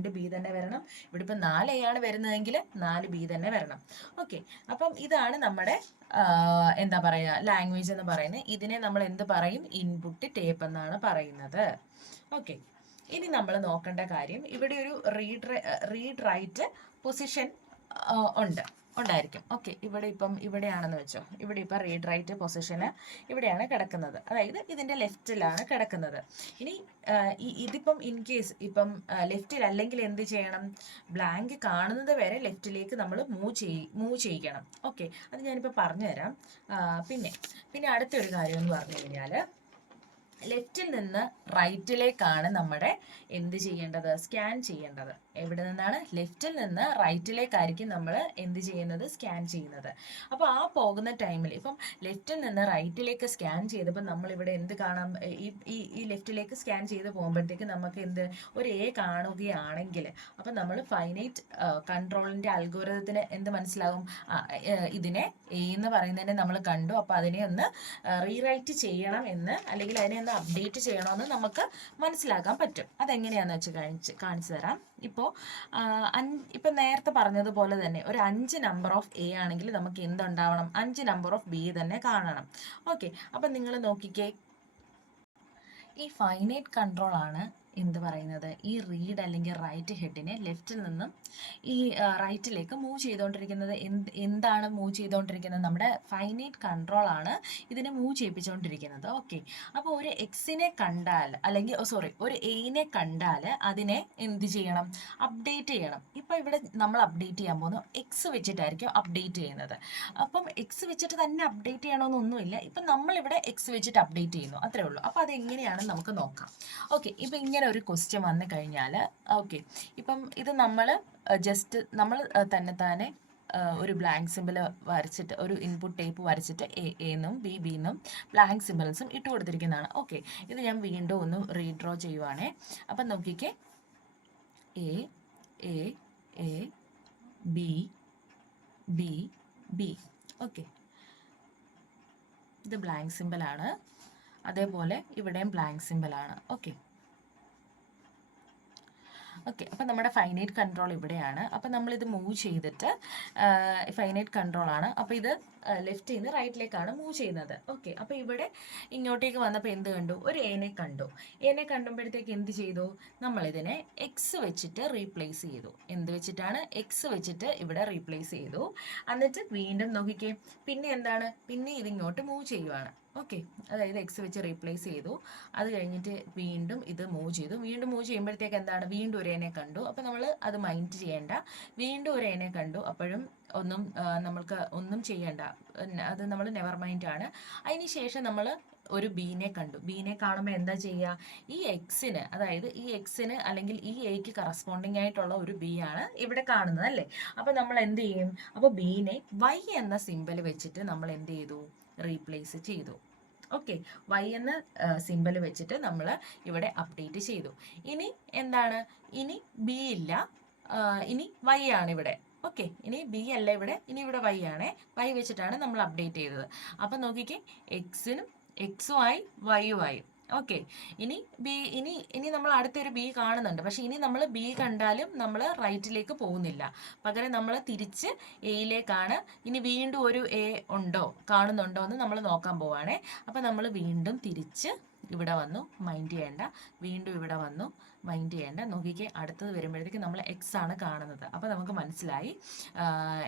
2B തന്നെ വരണം. ഇവിടെ ഇപ്പോൾ 4A ആണ് വരുന്നതെങ്കിൽ 4B തന്നെ വരണം. ഓക്കെ, അപ്പം ഇതാണ് നമ്മുടെ എന്താ പറയുക, ലാംഗ്വേജ് എന്ന് പറയുന്നത്. ഇതിനെ നമ്മൾ എന്ത് പറയും? ഇൻപുട്ട് ടേപ്പ് എന്നാണ് പറയുന്നത്. ഓക്കെ, ഇനി നമ്മൾ നോക്കേണ്ട കാര്യം, ഇവിടെ ഒരു റീഡ് റൈറ്റ് പൊസിഷൻ ഉണ്ടായിരിക്കും. ഓക്കെ, ഇവിടെ ഇപ്പം ഇവിടെയാണെന്ന് വെച്ചോ, ഇവിടെ ഇപ്പം റീഡ് റൈറ്റ് പൊസിഷന് ഇവിടെയാണ് കിടക്കുന്നത്, അതായത് ഇതിൻ്റെ ലെഫ്റ്റിലാണ് കിടക്കുന്നത്. ഇനി ഇതിപ്പം ഇൻ കേസ് ഇപ്പം ലെഫ്റ്റിൽ അല്ലെങ്കിൽ എന്ത് ചെയ്യണം? ബ്ലാങ്ക് കാണുന്നത് വരെ ലെഫ്റ്റിലേക്ക് നമ്മൾ മൂവ് ചെയ്യിക്കണം. ഓക്കെ, അത് ഞാനിപ്പോൾ പറഞ്ഞുതരാം. പിന്നെ അടുത്തൊരു കാര്യം എന്ന് പറഞ്ഞു കഴിഞ്ഞാൽ, ലെഫ്റ്റിൽ നിന്ന് റൈറ്റിലേക്കാണ് നമ്മുടെ എന്ത് ചെയ്യേണ്ടത്? സ്കാൻ ചെയ്യേണ്ടത്. എവിടെ നിന്നാണ്? ലെഫ്റ്റിൽ നിന്ന് റൈറ്റിലേക്കായിരിക്കും നമ്മൾ എന്ത് ചെയ്യുന്നത്? സ്കാൻ ചെയ്യുന്നത്. അപ്പോൾ ആ പോകുന്ന ടൈമിൽ ഇപ്പം ലെഫ്റ്റിൽ നിന്ന് റൈറ്റിലേക്ക് സ്കാൻ ചെയ്തപ്പോൾ നമ്മളിവിടെ എന്ത് കാണാം? ഈ ലെഫ്റ്റിലേക്ക് സ്കാൻ ചെയ്ത് പോകുമ്പോഴത്തേക്ക് നമുക്ക് ഒരു എ കാണുകയാണെങ്കിൽ അപ്പം നമ്മൾ ഫൈനൈറ്റ് കൺട്രോളിൻ്റെ അൽഗോരിതത്തിന് എന്ത് മനസ്സിലാകും? ഇതിനെ എ എന്ന് പറയുന്നതിനെ നമ്മൾ കണ്ടു, അപ്പോൾ അതിനെ ഒന്ന് റീറൈറ്റ് ചെയ്യണം എന്ന്, അല്ലെങ്കിൽ അതിനെ ഒന്ന് അപ്ഡേറ്റ് ചെയ്യണമെന്ന് നമുക്ക് മനസ്സിലാക്കാൻ പറ്റും. അതെങ്ങനെയാണെന്ന് വെച്ച് കാണിച്ചു തരാം. ഇപ്പം നേരത്തെ പറഞ്ഞതുപോലെ തന്നെ ഒരു 5 നമ്പർ ഓഫ് എ ആണെങ്കിൽ നമുക്ക് എന്തുണ്ടാവണം? 5 നമ്പർ ഓഫ് ബി തന്നെ കാണണം. ഓക്കെ, അപ്പം നിങ്ങൾ നോക്കിക്കേ, ഈ ഫൈനൈറ്റ് കൺട്രോൾ ആണ് എന്ത് പറയുന്നത്? ഈ റീഡ് അല്ലെങ്കിൽ റൈറ്റ് ഹെഡിനെ ലെഫ്റ്റിൽ നിന്നും ഈ റൈറ്റിലേക്ക് മൂവ് ചെയ്തുകൊണ്ടിരിക്കുന്നത്. എന്താണ് മൂവ് ചെയ്തുകൊണ്ടിരിക്കുന്നത്? നമ്മുടെ ഫൈനൈറ്റ് കൺട്രോൾ ആണ് ഇതിനെ മൂവ് ചെയ്യിപ്പിച്ചുകൊണ്ടിരിക്കുന്നത്. ഓക്കെ, അപ്പോൾ ഒരു എക്സിനെ കണ്ടാൽ, അല്ലെങ്കിൽ ഒരു എയിനെ കണ്ടാൽ അതിനെ എന്ത് ചെയ്യണം? അപ്ഡേറ്റ് ചെയ്യണം. ഇപ്പോൾ ഇവിടെ നമ്മൾ അപ്ഡേറ്റ് ചെയ്യാൻ പോകുന്നു എക്സ് വെച്ചിട്ടായിരിക്കും അപ്ഡേറ്റ് ചെയ്യുന്നത്. അപ്പം എക്സ് വെച്ചിട്ട് തന്നെ അപ്ഡേറ്റ് ചെയ്യണമെന്നൊന്നുമില്ല. ഇപ്പം നമ്മളിവിടെ എക്സ് വെച്ചിട്ട് അപ്ഡേറ്റ് ചെയ്യുന്നു, അത്രേ ഉള്ളൂ. അപ്പോൾ അതെങ്ങനെയാണെന്ന് നമുക്ക് നോക്കാം. ഓക്കെ, ഇപ്പം ഇങ്ങനെ ഒരു ക്വസ്റ്റ്യൻ വന്നു കഴിഞ്ഞാൽ, ഓക്കെ, ഇപ്പം ഇത് നമ്മൾ തന്നെ ഒരു ബ്ലാങ്ക് സിമ്പിൾ വരച്ചിട്ട്, ഒരു ഇൻപുട്ട് ടേപ്പ് വരച്ചിട്ട് എന്നും ബി എന്നും ബ്ലാങ്ക് സിമ്പിൾസും ഇട്ട് കൊടുത്തിരിക്കുന്നതാണ്. ഓക്കെ, ഇത് ഞാൻ വീണ്ടും ഒന്ന് റീഡ്രോ ചെയ്യുവാണേ. അപ്പം നോക്കിക്കേ, A A A B B B. Okay, ഇത് ബ്ലാങ്ക് സിമ്പിളാണ്. അതേപോലെ ഇവിടെയും ബ്ലാങ്ക് സിമ്പിളാണ്. ഓക്കെ, അപ്പം നമ്മുടെ ഫൈനൈറ്റ് കൺട്രോൾ ഇവിടെയാണ്. അപ്പം നമ്മളിത് മൂവ് ചെയ്തിട്ട്, ഫൈനൈറ്റ് കൺട്രോൾ ആണ്, അപ്പോൾ ഇത് ലെഫ്റ്റിൽ നിന്ന് റൈറ്റിലേക്കാണ് മൂവ് ചെയ്യുന്നത്. ഓക്കെ, അപ്പോൾ ഇവിടെ ഇങ്ങോട്ടേക്ക് വന്നപ്പോൾ എന്ത് കണ്ടു? ഒരു എനെ കണ്ടു. എനെ കണ്ടുമ്പോഴത്തേക്ക് എന്ത് ചെയ്തു? നമ്മളിതിനെ എക്സ് വെച്ചിട്ട് റീപ്ലേസ് ചെയ്തു. എന്ത് വെച്ചിട്ടാണ്? എക്സ് വെച്ചിട്ട് ഇവിടെ റീപ്ലേസ് ചെയ്തു. എന്നിട്ട് വീണ്ടും നോക്കിക്കേ, പിന്നെ എന്താണ്? പിന്നെ ഇതിങ്ങോട്ട് മൂവ് ചെയ്യുവാണ്. ഓക്കെ, അതായത് എക്സ് വെച്ച് റീപ്ലേസ് ചെയ്തു. അത് കഴിഞ്ഞിട്ട് വീണ്ടും ഇത് മൂവ് ചെയ്തു. വീണ്ടും മൂവ് ചെയ്യുമ്പോഴത്തേക്ക് എന്താണ്? വീണ്ടും ഒരു എനെ കണ്ടു. അപ്പോൾ നമ്മൾ അത് മൈൻഡ് ചെയ്യേണ്ട. വീണ്ടും ഒരു എനെ കണ്ടു, അപ്പോഴും നമ്മൾക്ക് ഒന്നും ചെയ്യേണ്ട, അത് നമ്മൾ നെവർ മൈൻഡ് ആണ്. അതിന് ശേഷം നമ്മൾ ഒരു ബീനെ കണ്ടു. ബീനെ കാണുമ്പോൾ എന്താ ചെയ്യുക? ഈ എക്സിന്, അതായത് ഈ എക്സിന് അല്ലെങ്കിൽ ഈ എക്ക് കറസ്പോണ്ടിങ് ആയിട്ടുള്ള ഒരു ബി ആണ് ഇവിടെ കാണുന്നത് അല്ലേ? അപ്പോൾ നമ്മൾ എന്ത് ചെയ്യും? അപ്പോൾ ബീനെ വൈ എന്ന സിമ്പൽ വെച്ചിട്ട് നമ്മൾ എന്ത് ചെയ്തു? റീപ്ലേസ് ചെയ്തു. ഓക്കെ, വൈ എന്ന സിമ്പൽ വെച്ചിട്ട് നമ്മൾ ഇവിടെ അപ്ഡേറ്റ് ചെയ്തു. ഇനി എന്താണ്? ഇനി ബി ഇല്ല, ഇനി വൈ ആണ് ഇവിടെ. ഓക്കെ, ഇനി ബി അല്ല ഇവിടെ, ഇനി ഇവിടെ വൈ ആണേ. വൈ വെച്ചിട്ടാണ് നമ്മൾ അപ്ഡേറ്റ് ചെയ്തത്. അപ്പം നോക്കിക്കേ, എക്സും ആയി വൈയും ആയി. ഓക്കെ, ഇനി ഇനി നമ്മൾ അടുത്തൊരു ബി കാണുന്നുണ്ട്. പക്ഷെ ഇനി നമ്മൾ ബി കണ്ടാലും നമ്മൾ റൈറ്റിലേക്ക് പോകുന്നില്ല. പകരം നമ്മൾ തിരിച്ച് എയിലേക്കാണ്. ഇനി വീണ്ടും ഒരു എ കാണുന്നുണ്ടോ എന്ന് നമ്മൾ നോക്കാൻ പോവാണേ. അപ്പം നമ്മൾ വീണ്ടും തിരിച്ച് ഇവിടെ വന്നു, മൈൻഡ് ചെയ്യേണ്ട. വീണ്ടും ഇവിടെ വന്നു, മൈൻഡ് ചെയ്യേണ്ട. നോക്കിക്കേ, അടുത്തത് വരുമ്പോഴത്തേക്ക് നമ്മൾ എക്സ് ആണ് കാണുന്നത്. അപ്പോൾ നമുക്ക് മനസ്സിലായി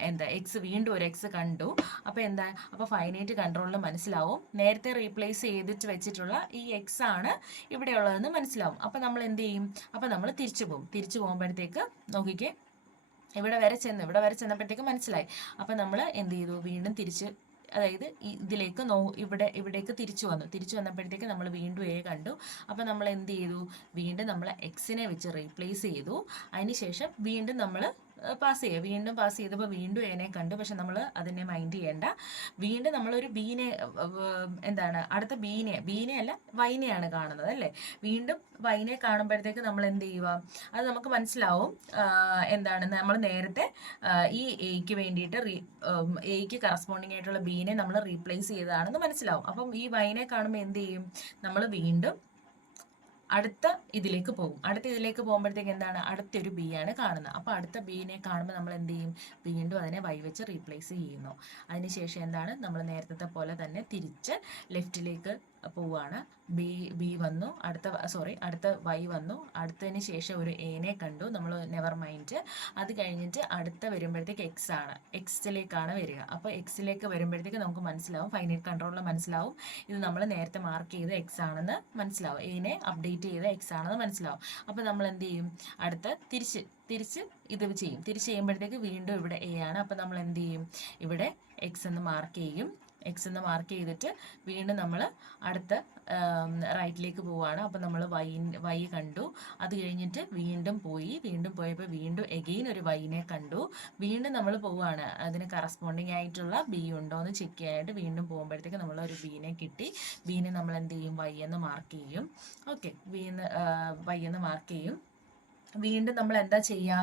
എന്താ, എക്സ്, വീണ്ടും ഒരു എക്സ് കണ്ടു. അപ്പോൾ എന്താ, അപ്പോൾ ഫൈനൈറ്റ് കൺട്രോളിൽ മനസ്സിലാവും നേരത്തെ റീപ്ലേസ് ചെയ്തിട്ട് വെച്ചിട്ടുള്ള ഈ എക്സ് ആണ് ഇവിടെയുള്ളതെന്ന് മനസ്സിലാവും. അപ്പോൾ നമ്മൾ എന്ത് ചെയ്യും, അപ്പോൾ നമ്മൾ തിരിച്ചു പോകും. തിരിച്ചു പോകുമ്പോഴത്തേക്ക് നോക്കിക്കേ, ഇവിടെ വരെ ചെന്നപ്പോഴത്തേക്ക് മനസ്സിലായി. അപ്പം നമ്മൾ എന്ത് ചെയ്തു, വീണ്ടും തിരിച്ച്, അതായത് ഇതിലേക്ക് ഇവിടേക്ക് തിരിച്ചു വന്നപ്പോഴത്തേക്ക് നമ്മൾ വീണ്ടും എ കണ്ടു. അപ്പം നമ്മൾ എന്ത് ചെയ്തു, വീണ്ടും നമ്മൾ എക്സിനെ വെച്ച് റീപ്ലേസ് ചെയ്തു. അതിനുശേഷം വീണ്ടും നമ്മൾ വീണ്ടും പാസ് ചെയ്തപ്പോൾ വീണ്ടും എനെ കണ്ടു. പക്ഷെ നമ്മൾ അതിനെ മൈൻഡ് ചെയ്യേണ്ട. വീണ്ടും നമ്മളൊരു ബീനെ, എന്താണ്, അടുത്ത ബീനെ അല്ല വൈനെയാണ് കാണുന്നത് അല്ലേ. വീണ്ടും വൈനെ കാണുമ്പോഴത്തേക്ക് നമ്മൾ എന്ത് ചെയ്യുക, അത് നമുക്ക് മനസ്സിലാവും. എന്താണ്, നമ്മൾ നേരത്തെ ഈ എയ്ക്ക് വേണ്ടിയിട്ട് എയ്ക്ക് കറസ്പോണ്ടിങ് ആയിട്ടുള്ള ബീനെ നമ്മൾ റീപ്ലേസ് ചെയ്തതാണെന്ന് മനസ്സിലാവും. അപ്പം ഈ വൈനെ കാണുമ്പോൾ എന്ത് ചെയ്യും, നമ്മൾ വീണ്ടും അടുത്ത ഇതിലേക്ക് പോകും. അടുത്ത ഇതിലേക്ക് പോകുമ്പോഴത്തേക്ക് എന്താണ്, അടുത്തൊരു ബി ആണ് കാണുന്നത്. അപ്പോൾ അടുത്ത ബീനെ കാണുമ്പോൾ നമ്മൾ എന്ത് ചെയ്യും, വീണ്ടും അതിനെ വൈ വെച്ച് റീപ്ലേസ് ചെയ്യുന്നു. അതിനുശേഷം എന്താണ്, നമ്മൾ നേരത്തെ പോലെ തന്നെ തിരിച്ച് ലെഫ്റ്റിലേക്ക് പോവുകയാണ്. ബി വന്നു, അടുത്ത വൈ വന്നു. അടുത്തതിന് ശേഷം ഒരു എനെ കണ്ടു, നമ്മൾ നെവർ മൈൻഡ്. അത് കഴിഞ്ഞിട്ട് അടുത്ത വരുമ്പോഴത്തേക്ക് എക്സ് ആണ്, എക്സിലേക്കാണ് വരിക. അപ്പോൾ എക്സിലേക്ക് വരുമ്പോഴത്തേക്ക് നമുക്ക് മനസ്സിലാവും, ഫൈനൈറ്റ് കൺട്രോളിൽ മനസ്സിലാവും, ഇത് നമ്മൾ നേരത്തെ മാർക്ക് ചെയ്ത് എക്സ് ആണെന്ന് മനസ്സിലാവും, എനെ അപ്ഡേറ്റ് ചെയ്ത എക്സ് ആണെന്ന് മനസ്സിലാവും. അപ്പോൾ നമ്മൾ എന്ത് ചെയ്യും, അടുത്ത് തിരിച്ച് ഇത് ചെയ്യും. തിരിച്ച് ചെയ്യുമ്പോഴത്തേക്ക് വീണ്ടും ഇവിടെ എ ആണ്. അപ്പോൾ നമ്മൾ എന്ത് ചെയ്യും, ഇവിടെ എക്സ് എന്ന് മാർക്ക് ചെയ്യും. എക്സ് എന്ന് മാർക്ക് ചെയ്തിട്ട് വീണ്ടും നമ്മൾ അടുത്ത റൈറ്റിലേക്ക് പോവുകയാണ്. അപ്പോൾ നമ്മൾ വൈ കണ്ടു. അത് കഴിഞ്ഞിട്ട് വീണ്ടും പോയപ്പോൾ വീണ്ടും എഗെയിൻ ഒരു വൈനെ കണ്ടു. വീണ്ടും നമ്മൾ പോവുകയാണ്, അതിന് കറസ്പോണ്ടിങ് ആയിട്ടുള്ള ബി ഉണ്ടോ എന്ന് ചെക്ക് ചെയ്യാനായിട്ട്. വീണ്ടും പോകുമ്പോഴത്തേക്ക് നമ്മൾ ഒരു ബീനെ കിട്ടി. ബീനെ നമ്മൾ എന്ത് ചെയ്യും, വൈ എന്ന് മാർക്ക് ചെയ്യും. ഓക്കെ, വൈ എന്ന് മാർക്ക് ചെയ്യും. വീണ്ടും നമ്മൾ എന്താ ചെയ്യുക,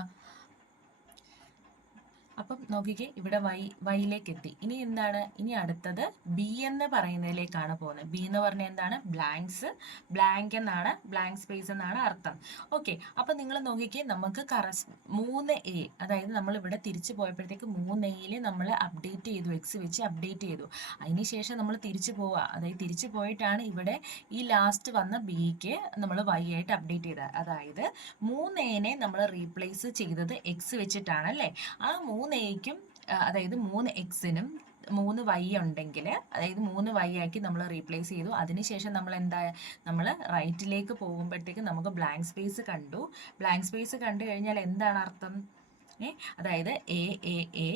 അപ്പം നോക്കിക്കേ, ഇവിടെ വൈയിലേക്ക് എത്തി. ഇനി എന്താണ്, ഇനി അടുത്തത് ബി എന്ന് പറയുന്നതിലേക്കാണ് പോകുന്നത്. ബി എന്ന് പറഞ്ഞാൽ എന്താണ്, ബ്ലാങ്ക് എന്നാണ്, ബ്ലാങ്ക് സ്പേസ് എന്നാണ് അർത്ഥം. ഓക്കെ, അപ്പം നിങ്ങൾ നോക്കിക്കേ, നമുക്ക് 3A, അതായത് നമ്മൾ ഇവിടെ തിരിച്ചു പോയപ്പോഴത്തേക്ക് 3Aയിൽ നമ്മൾ അപ്ഡേറ്റ് ചെയ്തു, എക്സ് വെച്ച് അപ്ഡേറ്റ് ചെയ്തു. അതിനുശേഷം നമ്മൾ തിരിച്ചു പോവുക, അതായത് തിരിച്ചു പോയിട്ടാണ് ഇവിടെ ഈ ലാസ്റ്റ് വന്ന ബിക്ക് നമ്മൾ വൈ ആയിട്ട് അപ്ഡേറ്റ് ചെയ്തത്. അതായത് 3Aനെ നമ്മൾ റീപ്ലേസ് ചെയ്തത് എക്സ് വെച്ചിട്ടാണ് അല്ലേ. ആ 3Aയ്ക്കും, അതായത് 3Xനും 3Y ഉണ്ടെങ്കിൽ, അതായത് 3Y ആക്കി നമ്മൾ റീപ്ലേസ് ചെയ്തു. അതിനുശേഷം നമ്മൾ റൈറ്റിലേക്ക് പോകുമ്പോഴത്തേക്ക് നമുക്ക് ബ്ലാങ്ക് സ്പേസ് കണ്ടു. ബ്ലാങ്ക് സ്പേസ് കണ്ടു കഴിഞ്ഞാൽ എന്താണ് അർത്ഥം, അതായത് എ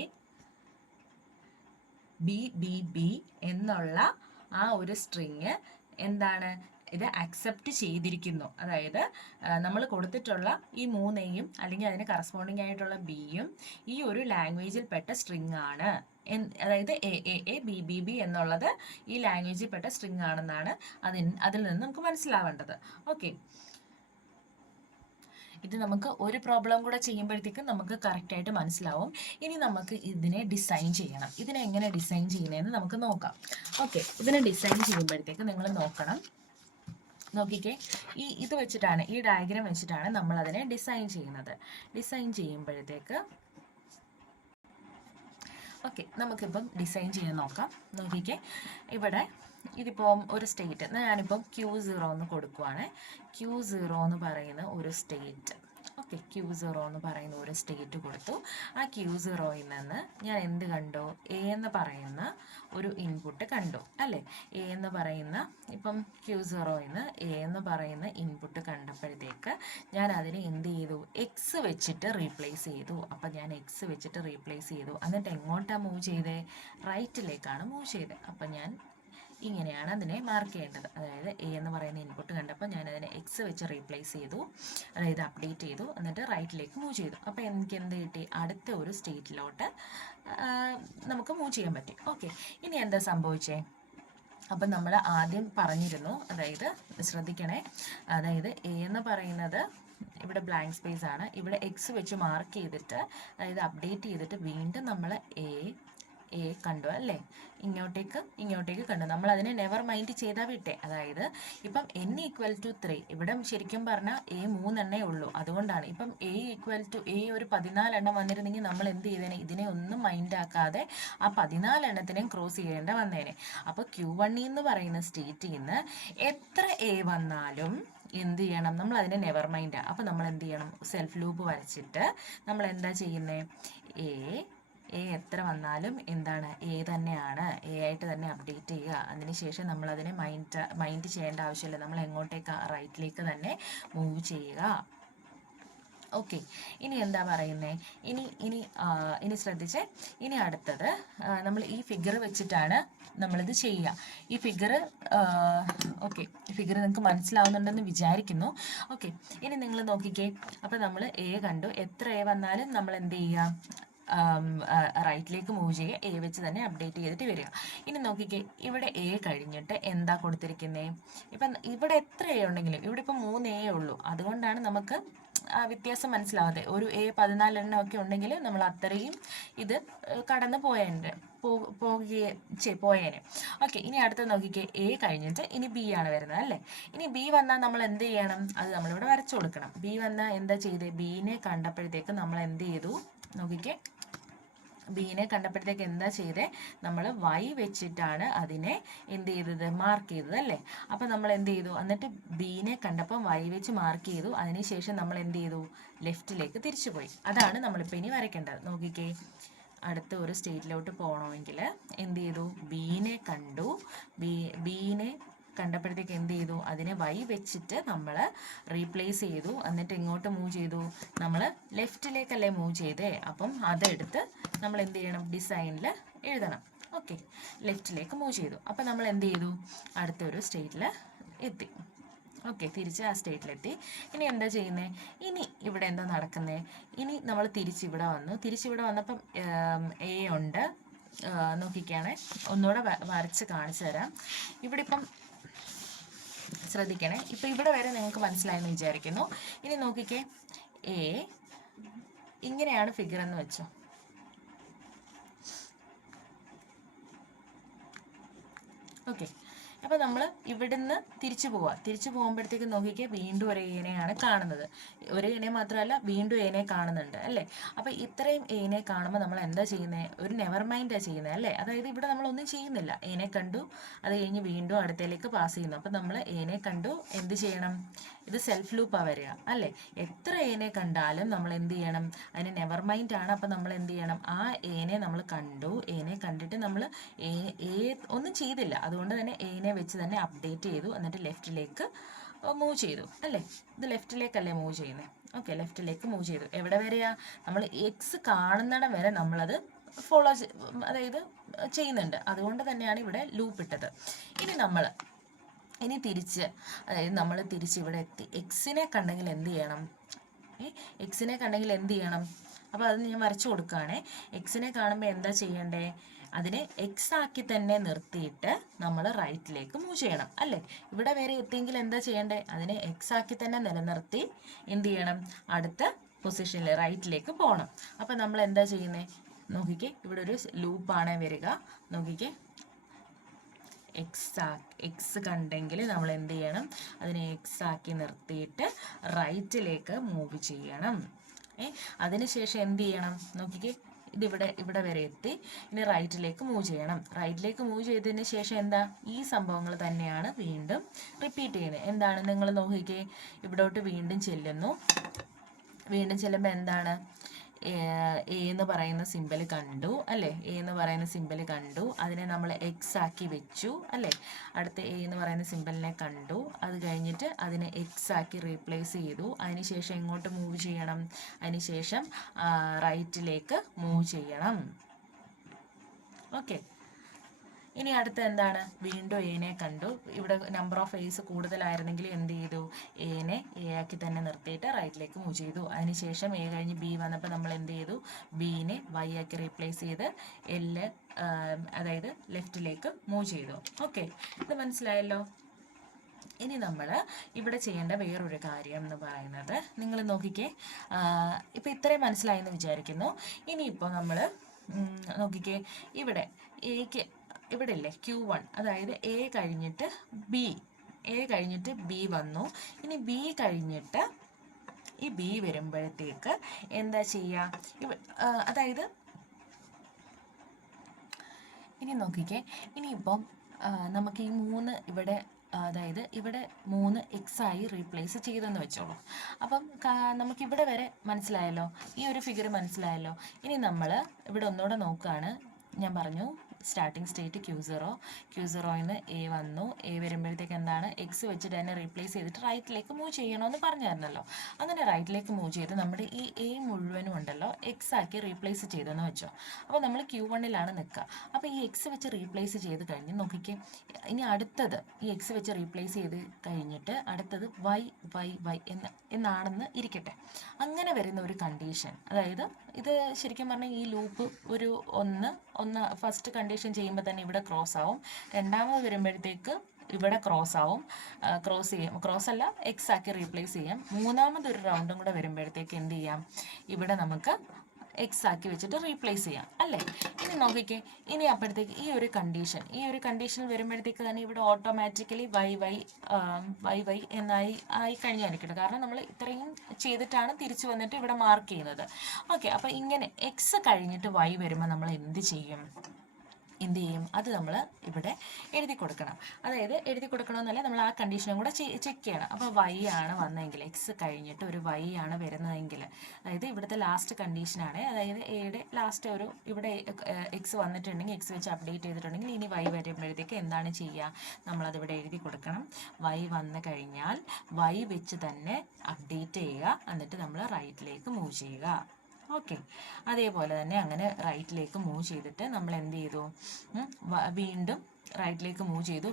ബി എന്നുള്ള ആ ഒരു സ്ട്രിങ് എന്താണ്, ഇത് അക്സെപ്റ്റ് ചെയ്തിരിക്കുന്നു. അതായത് നമ്മൾ കൊടുത്തിട്ടുള്ള ഈ 3Aയും അല്ലെങ്കിൽ അതിന് കറസ്പോണ്ടിങ് ആയിട്ടുള്ള ബിയും ഈ ഒരു ലാംഗ്വേജിൽ പെട്ട സ്ട്രിങ് ആണ്. അതായത് എ ബി എന്നുള്ളത് ഈ ലാംഗ്വേജിൽ പെട്ട സ്ട്രിങ് ആണെന്നാണ് അതിൽ നിന്ന് നമുക്ക് മനസ്സിലാവേണ്ടത്. ഓക്കെ, ഇത് നമുക്ക് ഒരു പ്രോബ്ലം കൂടെ ചെയ്യുമ്പോഴത്തേക്കും നമുക്ക് കറക്റ്റായിട്ട് മനസ്സിലാവും. ഇനി നമുക്ക് ഇതിനെ ഡിസൈൻ ചെയ്യണം. ഇതിനെ എങ്ങനെ ഡിസൈൻ ചെയ്യുന്നതെന്ന് നമുക്ക് നോക്കാം. ഓക്കെ, ഇതിനെ ഡിസൈൻ ചെയ്യുമ്പോഴത്തേക്ക് നിങ്ങൾ നോക്കിക്കേ, ഇത് വെച്ചിട്ടാണ്, ഈ ഡയഗ്രാം വെച്ചിട്ടാണ് നമ്മൾ അതിനെ ഡിസൈൻ ചെയ്യുന്നത്. ഡിസൈൻ ചെയ്യുമ്പോഴത്തേക്ക് ഓക്കെ, നമുക്കിപ്പം ഡിസൈൻ ചെയ്ത് നോക്കാം. നോക്കിക്കേ, ഇവിടെ ഇതിപ്പം ഒരു സ്റ്റേറ്റ്, ഞാനിപ്പം Q0 എന്ന് കൊടുക്കുവാണ്. Q0 എന്ന് പറയുന്ന ഒരു സ്റ്റേറ്റ്. ഓക്കെ, Q0 എന്ന് പറയുന്ന ഒരു സ്റ്റേറ്റ് കൊടുത്തു. ആ Q0യിൽ നിന്ന് ഞാൻ എന്ത് കണ്ടു, എ എന്ന് പറയുന്ന ഒരു ഇൻപുട്ട് കണ്ടു അല്ലേ. എ എന്ന് പറയുന്ന, ഇപ്പം Q0യിൽ നിന്ന് എ എന്ന് പറയുന്ന ഇൻപുട്ട് കണ്ടപ്പോഴത്തേക്ക് ഞാൻ അതിനെ എന്ത് ചെയ്തു, എക്സ് വെച്ചിട്ട് റീപ്ലേസ് ചെയ്തു. അപ്പം ഞാൻ എക്സ് വെച്ചിട്ട് റീപ്ലേസ് ചെയ്തു. എന്നിട്ട് എങ്ങോട്ടാണ് മൂവ് ചെയ്തത്, റൈറ്റിലേക്കാണ് മൂവ് ചെയ്തത്. അപ്പം ഞാൻ ഇങ്ങനെയാണ് അതിനെ മാർക്ക് ചെയ്യേണ്ടത്. അതായത് എ എന്ന് പറയുന്ന ഇൻപുട്ട് കണ്ടപ്പോൾ ഞാൻ അതിനെ എക്സ് വെച്ച് റീപ്ലേസ് ചെയ്തു, അതായത് അപ്ഡേറ്റ് ചെയ്തു. എന്നിട്ട് റൈറ്റിലേക്ക് മൂവ് ചെയ്തു. അപ്പോൾ എനിക്ക് എന്ത് കിട്ടി, അടുത്ത ഒരു സ്റ്റേറ്റിലോട്ട് നമുക്ക് മൂവ് ചെയ്യാൻ പറ്റി. ഓക്കെ, ഇനി എന്താ സംഭവിച്ചേ, അപ്പം നമ്മൾ ആദ്യം പറഞ്ഞിരുന്നു, അതായത് ശ്രദ്ധിക്കണേ, അതായത് എ എന്ന് പറയുന്നത് ഇവിടെ ബ്ലാങ്ക് സ്പേസ് ആണ്. ഇവിടെ എക്സ് വെച്ച് മാർക്ക് ചെയ്തിട്ട്, അതായത് അപ്ഡേറ്റ് ചെയ്തിട്ട് വീണ്ടും നമ്മൾ എ കണ്ടു അല്ലേ, ഇങ്ങോട്ടേക്ക് കണ്ടു. നമ്മൾ അതിനെ നെവർ മൈൻഡ് ചെയ്താൽ വിട്ടെ. അതായത് ഇപ്പം n ഈക്വൽ ടു 3, ഇവിടെ ശരിക്കും പറഞ്ഞാൽ എ 3 എണ്ണേ ഉള്ളൂ. അതുകൊണ്ടാണ് ഇപ്പം എ ഈക്വൽ ടു എ ഒരു 14 എണ്ണം വന്നിരുന്നെങ്കിൽ നമ്മൾ എന്ത് ചെയ്തേനെ, ഇതിനെ ഒന്നും മൈൻഡ് ആക്കാതെ ആ 14 എണ്ണത്തിനെയും ക്രോസ് ചെയ്യേണ്ട വന്നേനെ. അപ്പോൾ Q1 എന്ന് പറയുന്ന സ്റ്റേറ്റിൽ നിന്ന് എത്ര എ വന്നാലും എന്ത് ചെയ്യണം, നമ്മൾ അതിനെ നെവർ മൈൻഡ്. അപ്പോൾ നമ്മൾ എന്ത് ചെയ്യണം, സെൽഫ് ലൂപ്പ് വരച്ചിട്ട് നമ്മൾ എന്താ ചെയ്യുന്നത്, എ എത്ര വന്നാലും എന്താണ്, എ തന്നെയാണ്, എ ആയിട്ട് തന്നെ അപ്ഡേറ്റ് ചെയ്യുക. അതിനുശേഷം നമ്മൾ അതിനെ മൈൻഡ് ചെയ്യേണ്ട ആവശ്യമില്ല, നമ്മൾ എങ്ങോട്ടേക്ക്, റൈറ്റിലേക്ക് തന്നെ മൂവ് ചെയ്യുക. ഓക്കെ, ഇനി എന്താ പറയുന്നത്, ഇനി ശ്രദ്ധിച്ചേ. ഇനി അടുത്തത് നമ്മൾ ഈ ഫിഗർ വെച്ചിട്ടാണ് നമ്മളിത് ചെയ്യുക. ഈ ഫിഗർ ഓക്കെ, ഈ ഫിഗർ നിങ്ങൾക്ക് മനസ്സിലാവുന്നുണ്ടെന്ന് വിചാരിക്കുന്നു. ഓക്കെ, ഇനി നിങ്ങൾ നോക്കിക്കേ. അപ്പോൾ നമ്മൾ എ കണ്ടു, എത്ര എ വന്നാലും നമ്മൾ എന്ത് ചെയ്യുക, റൈറ്റിലേക്ക് മൂവ് ചെയ്യുക, എ വെച്ച് തന്നെ അപ്ഡേറ്റ് ചെയ്തിട്ട് വരിക. ഇനി നോക്കിക്കേ, ഇവിടെ എ കഴിഞ്ഞിട്ട് എന്താ കൊടുത്തിരിക്കുന്നത്, ഇപ്പം ഇവിടെ എത്ര എ ഉണ്ടെങ്കിലും ഇവിടെ ഇപ്പം 3 എ ഉള്ളൂ. അതുകൊണ്ടാണ് നമുക്ക് ആ വ്യത്യാസം മനസ്സിലാവാതെ. ഒരു എ 14 എണ്ണം ഒക്കെ ഉണ്ടെങ്കിൽ നമ്മൾ അത്രയും ഇത് കടന്ന് പോയേനെ. ഓക്കെ, ഇനി അടുത്ത നോക്കിക്കേ, എ കഴിഞ്ഞിട്ട് ഇനി ബി ആണ് വരുന്നത് അല്ലേ. ഇനി ബി വന്നാൽ നമ്മൾ എന്ത് ചെയ്യണം, അത് നമ്മളിവിടെ വരച്ചു കൊടുക്കണം. ബി വന്നാൽ എന്താ ചെയ്തേ, ബീനെ കണ്ടപ്പോഴത്തേക്ക് നമ്മൾ എന്ത് ചെയ്തു, നോക്കിക്കേ, ബീനെ കണ്ടപ്പോഴത്തേക്ക് എന്താ ചെയ്തേ, നമ്മൾ വൈ വെച്ചിട്ടാണ് അതിനെ എന്ത് ചെയ്തത്, മാർക്ക് ചെയ്തത് അല്ലേ. അപ്പം നമ്മൾ എന്ത് ചെയ്തു, എന്നിട്ട് ബീനെ കണ്ടപ്പം വൈ വെച്ച് മാർക്ക് ചെയ്തു. അതിനുശേഷം നമ്മൾ എന്ത് ചെയ്തു, ലെഫ്റ്റിലേക്ക് തിരിച്ചു പോയി. അതാണ് നമ്മളിപ്പോൾ ഇനി വരയ്ക്കേണ്ടത്. നോക്കിക്കേ, അടുത്ത ഒരു സ്റ്റേറ്റിലോട്ട് പോകണമെങ്കിൽ എന്ത് ചെയ്തു, ബീനെ കണ്ടു, ബീനെ കണ്ടപ്പോഴത്തേക്ക് എന്ത് ചെയ്തു, അതിനെ വൈ വെച്ചിട്ട് നമ്മൾ റീപ്ലേസ് ചെയ്തു. എന്നിട്ട് ഇങ്ങോട്ട് മൂവ് ചെയ്തു, നമ്മൾ ലെഫ്റ്റിലേക്കല്ലേ മൂവ് ചെയ്തേ. അപ്പം അതെടുത്ത് നമ്മൾ എന്ത് ചെയ്യണം, ഡിസൈനിൽ എഴുതണം. ഓക്കെ, ലെഫ്റ്റിലേക്ക് മൂവ് ചെയ്തു. അപ്പം നമ്മൾ എന്ത് ചെയ്തു, അടുത്തൊരു സ്റ്റേറ്റിൽ എത്തി. ഓക്കെ, തിരിച്ച് ആ സ്റ്റേറ്റിലെത്തി. ഇനി എന്താ ചെയ്യുന്നത്, ഇനി ഇവിടെ എന്താ നടക്കുന്നത്, ഇനി നമ്മൾ തിരിച്ചിവിടെ വന്നു. തിരിച്ചിവിടെ വന്നപ്പം എ ഉണ്ട്. നോക്കിക്കാണേ, ഒന്നുകൂടെ വരച്ച് കാണിച്ചു തരാം. ഇവിടെ ഇപ്പം ശ്രദ്ധിക്കണേ, ഇപ്പം ഇവിടെ വരെ നിങ്ങൾക്ക് മനസ്സിലായെന്ന് വിചാരിക്കുന്നു. ഇനി നോക്കിക്കേ, എ ഇങ്ങനെയാണ് ഫിഗർ എന്ന് വെച്ചോ. ഓക്കെ, അപ്പോൾ നമ്മൾ ഇവിടുന്ന് തിരിച്ചു പോവുക. തിരിച്ചു പോകുമ്പോഴത്തേക്ക് നോക്കിക്കേ, വീണ്ടും ഒരു ഏനെയാണ് കാണുന്നത്. ഒരു ഏനെ മാത്രമല്ല, വീണ്ടും ഏനെ കാണുന്നുണ്ട് അല്ലേ. അപ്പോൾ ഇത്രയും ഏനെ കാണുമ്പോൾ നമ്മൾ എന്താ ചെയ്യുന്നത്, ഒരു നെവർ മൈൻഡാണ് ചെയ്യുന്നത് അല്ലേ. അതായത് ഇവിടെ നമ്മളൊന്നും ചെയ്യുന്നില്ല, ഏനെ കണ്ടു, അത് കഴിഞ്ഞ് വീണ്ടും അടുത്തേക്ക് പാസ് ചെയ്യുന്നു. അപ്പം നമ്മൾ ഏനെ കണ്ടു, എന്ത് ചെയ്യണം, ഇത് സെൽഫ് ലൂപ്പാണ് വരിക അല്ലേ. എത്ര ഏനെ കണ്ടാലും നമ്മൾ എന്ത് ചെയ്യണം, അതിന് നെവർ മൈൻഡ് ആണ്. അപ്പം നമ്മൾ എന്ത് ചെയ്യണം, ആ ഏനെ നമ്മൾ കണ്ടു, ഏനെ കണ്ടിട്ട് നമ്മൾ ഒന്നും ചെയ്തില്ല. അതുകൊണ്ട് തന്നെ ഏനെ വെച്ച് തന്നെ അപ്ഡേറ്റ് ചെയ്തു. എന്നിട്ട് ലെഫ്റ്റിലേക്ക് മൂവ് ചെയ്തു അല്ലേ. ഇത് ലെഫ്റ്റിലേക്കല്ലേ മൂവ് ചെയ്യുന്നത്. ഓക്കെ, ലെഫ്റ്റിലേക്ക് മൂവ് ചെയ്തു. എവിടെ വരെയാ, നമ്മൾ എക്സ് കാണുന്നിടം വരെ നമ്മളത് ഫോളോ അതായത് ചെയ്യുന്നുണ്ട്. അതുകൊണ്ട് തന്നെയാണ് ഇവിടെ ലൂപ്പ് ഇട്ടത്. ഇനി തിരിച്ച്, അതായത് നമ്മൾ തിരിച്ച് ഇവിടെ എത്തി. എക്സിനെ കണ്ടെങ്കിൽ എന്ത് ചെയ്യണം, എക്സിനെ കണ്ടെങ്കിൽ എന്ത് ചെയ്യണം, അപ്പോൾ അത് ഞാൻ വരച്ചു കൊടുക്കുകയാണേ. എക്സിനെ കാണുമ്പോൾ എന്താ ചെയ്യണ്ടേ, അതിനെ എക്സ് ആക്കി തന്നെ നിർത്തിയിട്ട് നമ്മൾ റൈറ്റിലേക്ക് മൂവ് ചെയ്യണം അല്ലേ. ഇവിടെ വരെ എത്തിയെങ്കിൽ എന്താ ചെയ്യണ്ടേ, അതിനെ എക്സ് ആക്കി തന്നെ നിലനിർത്തി എന്ത് ചെയ്യണം, അടുത്ത പൊസിഷനിൽ റൈറ്റിലേക്ക് പോകണം. അപ്പം നമ്മൾ എന്താ ചെയ്യുന്നത്, നോക്കിക്കേ, ഇവിടെ ഒരു ലൂപ്പാണ് വരിക. നോക്കിക്കേ, എക്സ് കണ്ടെങ്കിൽ നമ്മൾ എന്ത് ചെയ്യണം, അതിനെ എക്സ് ആക്കി നിർത്തിയിട്ട് റൈറ്റിലേക്ക് മൂവ് ചെയ്യണം. അതിനുശേഷം എന്ത് ചെയ്യണം, നോക്കിക്കേ, ഇവിടെ വരെ എത്തി. ഇനി റൈറ്റിലേക്ക് മൂവ് ചെയ്യണം. റൈറ്റിലേക്ക് മൂവ് ചെയ്തതിന് ശേഷം എന്താ, ഈ സംഭവങ്ങൾ തന്നെയാണ് വീണ്ടും റിപ്പീറ്റ് ചെയ്യുന്നത്. എന്താണ്, നിങ്ങൾ നോക്കിക്കേ, ഇവിടോട്ട് വീണ്ടും ചെല്ലുന്നു. വീണ്ടും ചെല്ലുമ്പോൾ എന്താണ്, എ എന്ന് പറയുന്ന സിമ്പൽ കണ്ടു അല്ലേ. എ എന്ന് പറയുന്ന സിമ്പൽ കണ്ടു, അതിനെ നമ്മൾ എക്സ് ആക്കി വെച്ചു അല്ലേ. അടുത്ത എ എന്ന് പറയുന്ന സിമ്പലിനെ കണ്ടു, അത് കഴിഞ്ഞിട്ട് അതിനെ എക്സ് ആക്കി റീപ്ലേസ് ചെയ്തു. അതിനുശേഷം എങ്ങോട്ട് മൂവ് ചെയ്യണം, അതിനുശേഷം റൈറ്റിലേക്ക് മൂവ് ചെയ്യണം. ഓക്കെ, ഇനി അടുത്ത എന്താണ്, വീണ്ടും എനെ കണ്ടു. ഇവിടെ നമ്പർ ഓഫ് എസ് കൂടുതലായിരുന്നെങ്കിൽ എന്ത് ചെയ്തു, എനെ എ ആക്കി തന്നെ നിർത്തിയിട്ട് റൈറ്റിലേക്ക് മൂവ് ചെയ്തു. അതിനുശേഷം എ കഴിഞ്ഞ് ബി വന്നപ്പോൾ നമ്മൾ എന്ത് ചെയ്തു, ബീനെ വൈ ആക്കി റീപ്ലേസ് ചെയ്ത് അതായത് ലെഫ്റ്റിലേക്ക് മൂവ് ചെയ്തു. ഓക്കെ, ഇത് മനസ്സിലായല്ലോ. ഇനി നമ്മൾ ഇവിടെ ചെയ്യേണ്ട വേറൊരു കാര്യം എന്ന് പറയുന്നത്, നിങ്ങൾ നോക്കിക്കേ, ഇപ്പോൾ ഇത്രയും മനസ്സിലായെന്ന് വിചാരിക്കുന്നു. ഇനിയിപ്പോൾ നമ്മൾ നോക്കിക്കേ, ഇവിടെ എക്ക് ഇവിടെ ഇല്ലേ Q1, അതായത് എ കഴിഞ്ഞിട്ട് ബി വന്നു. ഇനി ബി കഴിഞ്ഞിട്ട് ഈ ബി വരുമ്പോഴത്തേക്ക് എന്താ ചെയ്യുക, അതായത് ഇനി നോക്കിക്കേ, ഇനിയിപ്പം നമുക്ക് ഈ 3 ഇവിടെ, അതായത് ഇവിടെ 3 ആയി റീപ്ലേസ് ചെയ്തെന്ന് വെച്ചോളൂ. അപ്പം നമുക്കിവിടെ വരെ മനസ്സിലായല്ലോ, ഈ ഒരു ഫിഗർ മനസ്സിലായല്ലോ. ഇനി നമ്മൾ ഇവിടെ ഒന്നുകൂടെ നോക്കുകയാണ്. ഞാൻ പറഞ്ഞു സ്റ്റാർട്ടിങ് സ്റ്റേറ്റ് Q0 ന്ന് എ വന്നു. എ വരുമ്പോഴത്തേക്ക് എന്താണ്, എക്സ് വെച്ചിട്ട് തന്നെ റീപ്ലേസ് ചെയ്തിട്ട് റൈറ്റിലേക്ക് മൂവ് ചെയ്യണമെന്ന് പറഞ്ഞായിരുന്നല്ലോ. അങ്ങനെ റൈറ്റിലേക്ക് മൂവ് ചെയ്ത് നമ്മുടെ ഈ എ മുഴുവനും ഉണ്ടല്ലോ എക്സ് ആക്കി റീപ്ലേസ് ചെയ്തെന്ന് വെച്ചോ. അപ്പോൾ നമ്മൾ Q1 നിൽക്കുക. അപ്പോൾ ഈ എക്സ് വെച്ച് റീപ്ലേസ് ചെയ്ത് കഴിഞ്ഞ് നോക്കിക്കേ, ഇനി അടുത്തത് ഈ എക്സ് വെച്ച് റീപ്ലേസ് ചെയ്ത് കഴിഞ്ഞിട്ട് അടുത്തത് വൈ എന്നാണെന്ന് ഇരിക്കട്ടെ. അങ്ങനെ വരുന്ന ഒരു കണ്ടീഷൻ, അതായത് ഇത് ശരിക്കും പറഞ്ഞാൽ ഈ ലൂപ്പ് ഒരു ഒന്ന് ഫസ്റ്റ് കണ്ടീഷൻ ചെയ്യുമ്പോൾ തന്നെ ഇവിടെ ക്രോസ് ആവും. രണ്ടാമത് വരുമ്പോഴത്തേക്ക് ഇവിടെ ക്രോസ് ആവും, ക്രോസ് അല്ല എക്സ് ആക്കി റീപ്ലേസ് ചെയ്യാം. മൂന്നാമതൊരു റൗണ്ടും കൂടെ വരുമ്പോഴത്തേക്ക് എന്ത് ചെയ്യാം, ഇവിടെ നമുക്ക് എക്സ് ആക്കി വെച്ചിട്ട് റീപ്ലേസ് ചെയ്യാം അല്ലേ. ഇനി നോക്കിക്കേ, ഇനി അപ്പോഴത്തേക്ക് ഈ ഒരു കണ്ടീഷൻ വരുമ്പോഴത്തേക്ക് തന്നെ ഇവിടെ ഓട്ടോമാറ്റിക്കലി വൈ ആയി കഴിഞ്ഞായിരിക്കട്ടെ. കാരണം നമ്മൾ ഇത്രയും ചെയ്തിട്ടാണ് തിരിച്ചു വന്നിട്ട് ഇവിടെ മാർക്ക് ചെയ്യുന്നത്. ഓക്കെ, അപ്പോൾ ഇങ്ങനെ എക്സ് കഴിഞ്ഞിട്ട് വൈ വരുമ്പോൾ നമ്മൾ എന്ത് ചെയ്യും, അത് നമ്മൾ ഇവിടെ എഴുതി കൊടുക്കണം. അതായത് എഴുതി കൊടുക്കണമെന്നല്ല, നമ്മൾ ആ കണ്ടീഷനും കൂടെ ചെക്ക് ചെയ്യണം. അപ്പോൾ വൈ ആണ് വന്നതെങ്കിൽ, എക്സ് കഴിഞ്ഞിട്ട് ഒരു വൈ ആണ് വരുന്നതെങ്കിൽ, അതായത് ഇവിടുത്തെ ലാസ്റ്റ് കണ്ടീഷനാണ്, അതായത് എയുടെ ലാസ്റ്റ് ഒരു ഇവിടെ എക്സ് വന്നിട്ടുണ്ടെങ്കിൽ എക്സ് വെച്ച് അപ്ഡേറ്റ് ചെയ്തിട്ടുണ്ടെങ്കിൽ ഇനി വൈ വരുമ്പോഴത്തേക്ക് എന്താണ് ചെയ്യുക, നമ്മളതിവിടെ എഴുതി കൊടുക്കണം. വൈ വന്നു കഴിഞ്ഞാൽ വൈ വെച്ച് തന്നെ അപ്ഡേറ്റ് ചെയ്യുക, എന്നിട്ട് നമ്മൾ റൈറ്റിലേക്ക് മൂവ് ചെയ്യുക. ഓക്കെ, അതേപോലെ തന്നെ അങ്ങനെ റൈറ്റിലേക്ക് മൂവ് ചെയ്തിട്ട് നമ്മൾ എന്ത് ചെയ്തു, വീണ്ടും റൈറ്റിലേക്ക് മൂവ് ചെയ്തു,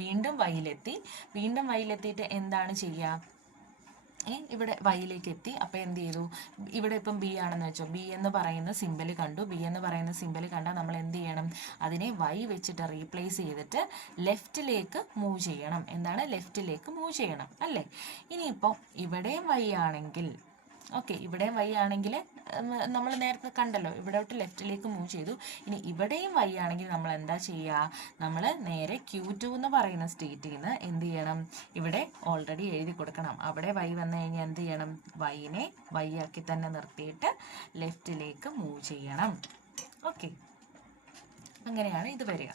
വീണ്ടും വൈയിലെത്തിയിട്ട് എന്താണ് ചെയ്യുക, ഇവിടെ വൈയിലേക്ക് എത്തി. അപ്പോൾ എന്ത് ചെയ്തു, ഇവിടെ ഇപ്പം ബി ആണെന്ന് വെച്ചോ, ബി എന്ന് പറയുന്ന സിമ്പൽ കണ്ടാൽ നമ്മൾ എന്ത് ചെയ്യണം, അതിനെ വൈ വെച്ചിട്ട് റീപ്ലേസ് ചെയ്തിട്ട് ലെഫ്റ്റിലേക്ക് മൂവ് ചെയ്യണം. ലെഫ്റ്റിലേക്ക് മൂവ് ചെയ്യണം അല്ലേ. ഇനിയിപ്പോൾ ഇവിടെയും വൈ ആണെങ്കിൽ, ഇവിടെയും വൈ ആണെങ്കിൽ നമ്മൾ നേരത്തെ കണ്ടല്ലോ, ഇവിടോട്ട് ലെഫ്റ്റിലേക്ക് മൂവ് ചെയ്തു. ഇനി ഇവിടെയും വൈ ആണെങ്കിൽ നമ്മൾ എന്താ ചെയ്യുക, നമ്മൾ നേരെ Q2 എന്ന് പറയുന്ന സ്റ്റേറ്റിൽ നിന്ന് എന്ത് ചെയ്യണം, ഇവിടെ ഓൾറെഡി എഴുതി കൊടുക്കണം. അവിടെ വൈ വന്നു കഴിഞ്ഞാൽ എന്ത് ചെയ്യണം, വൈനെ വൈ ആക്കി തന്നെ നിർത്തിയിട്ട് ലെഫ്റ്റിലേക്ക് മൂവ് ചെയ്യണം. ഓക്കെ, അങ്ങനെയാണ് ഇത് വരിക.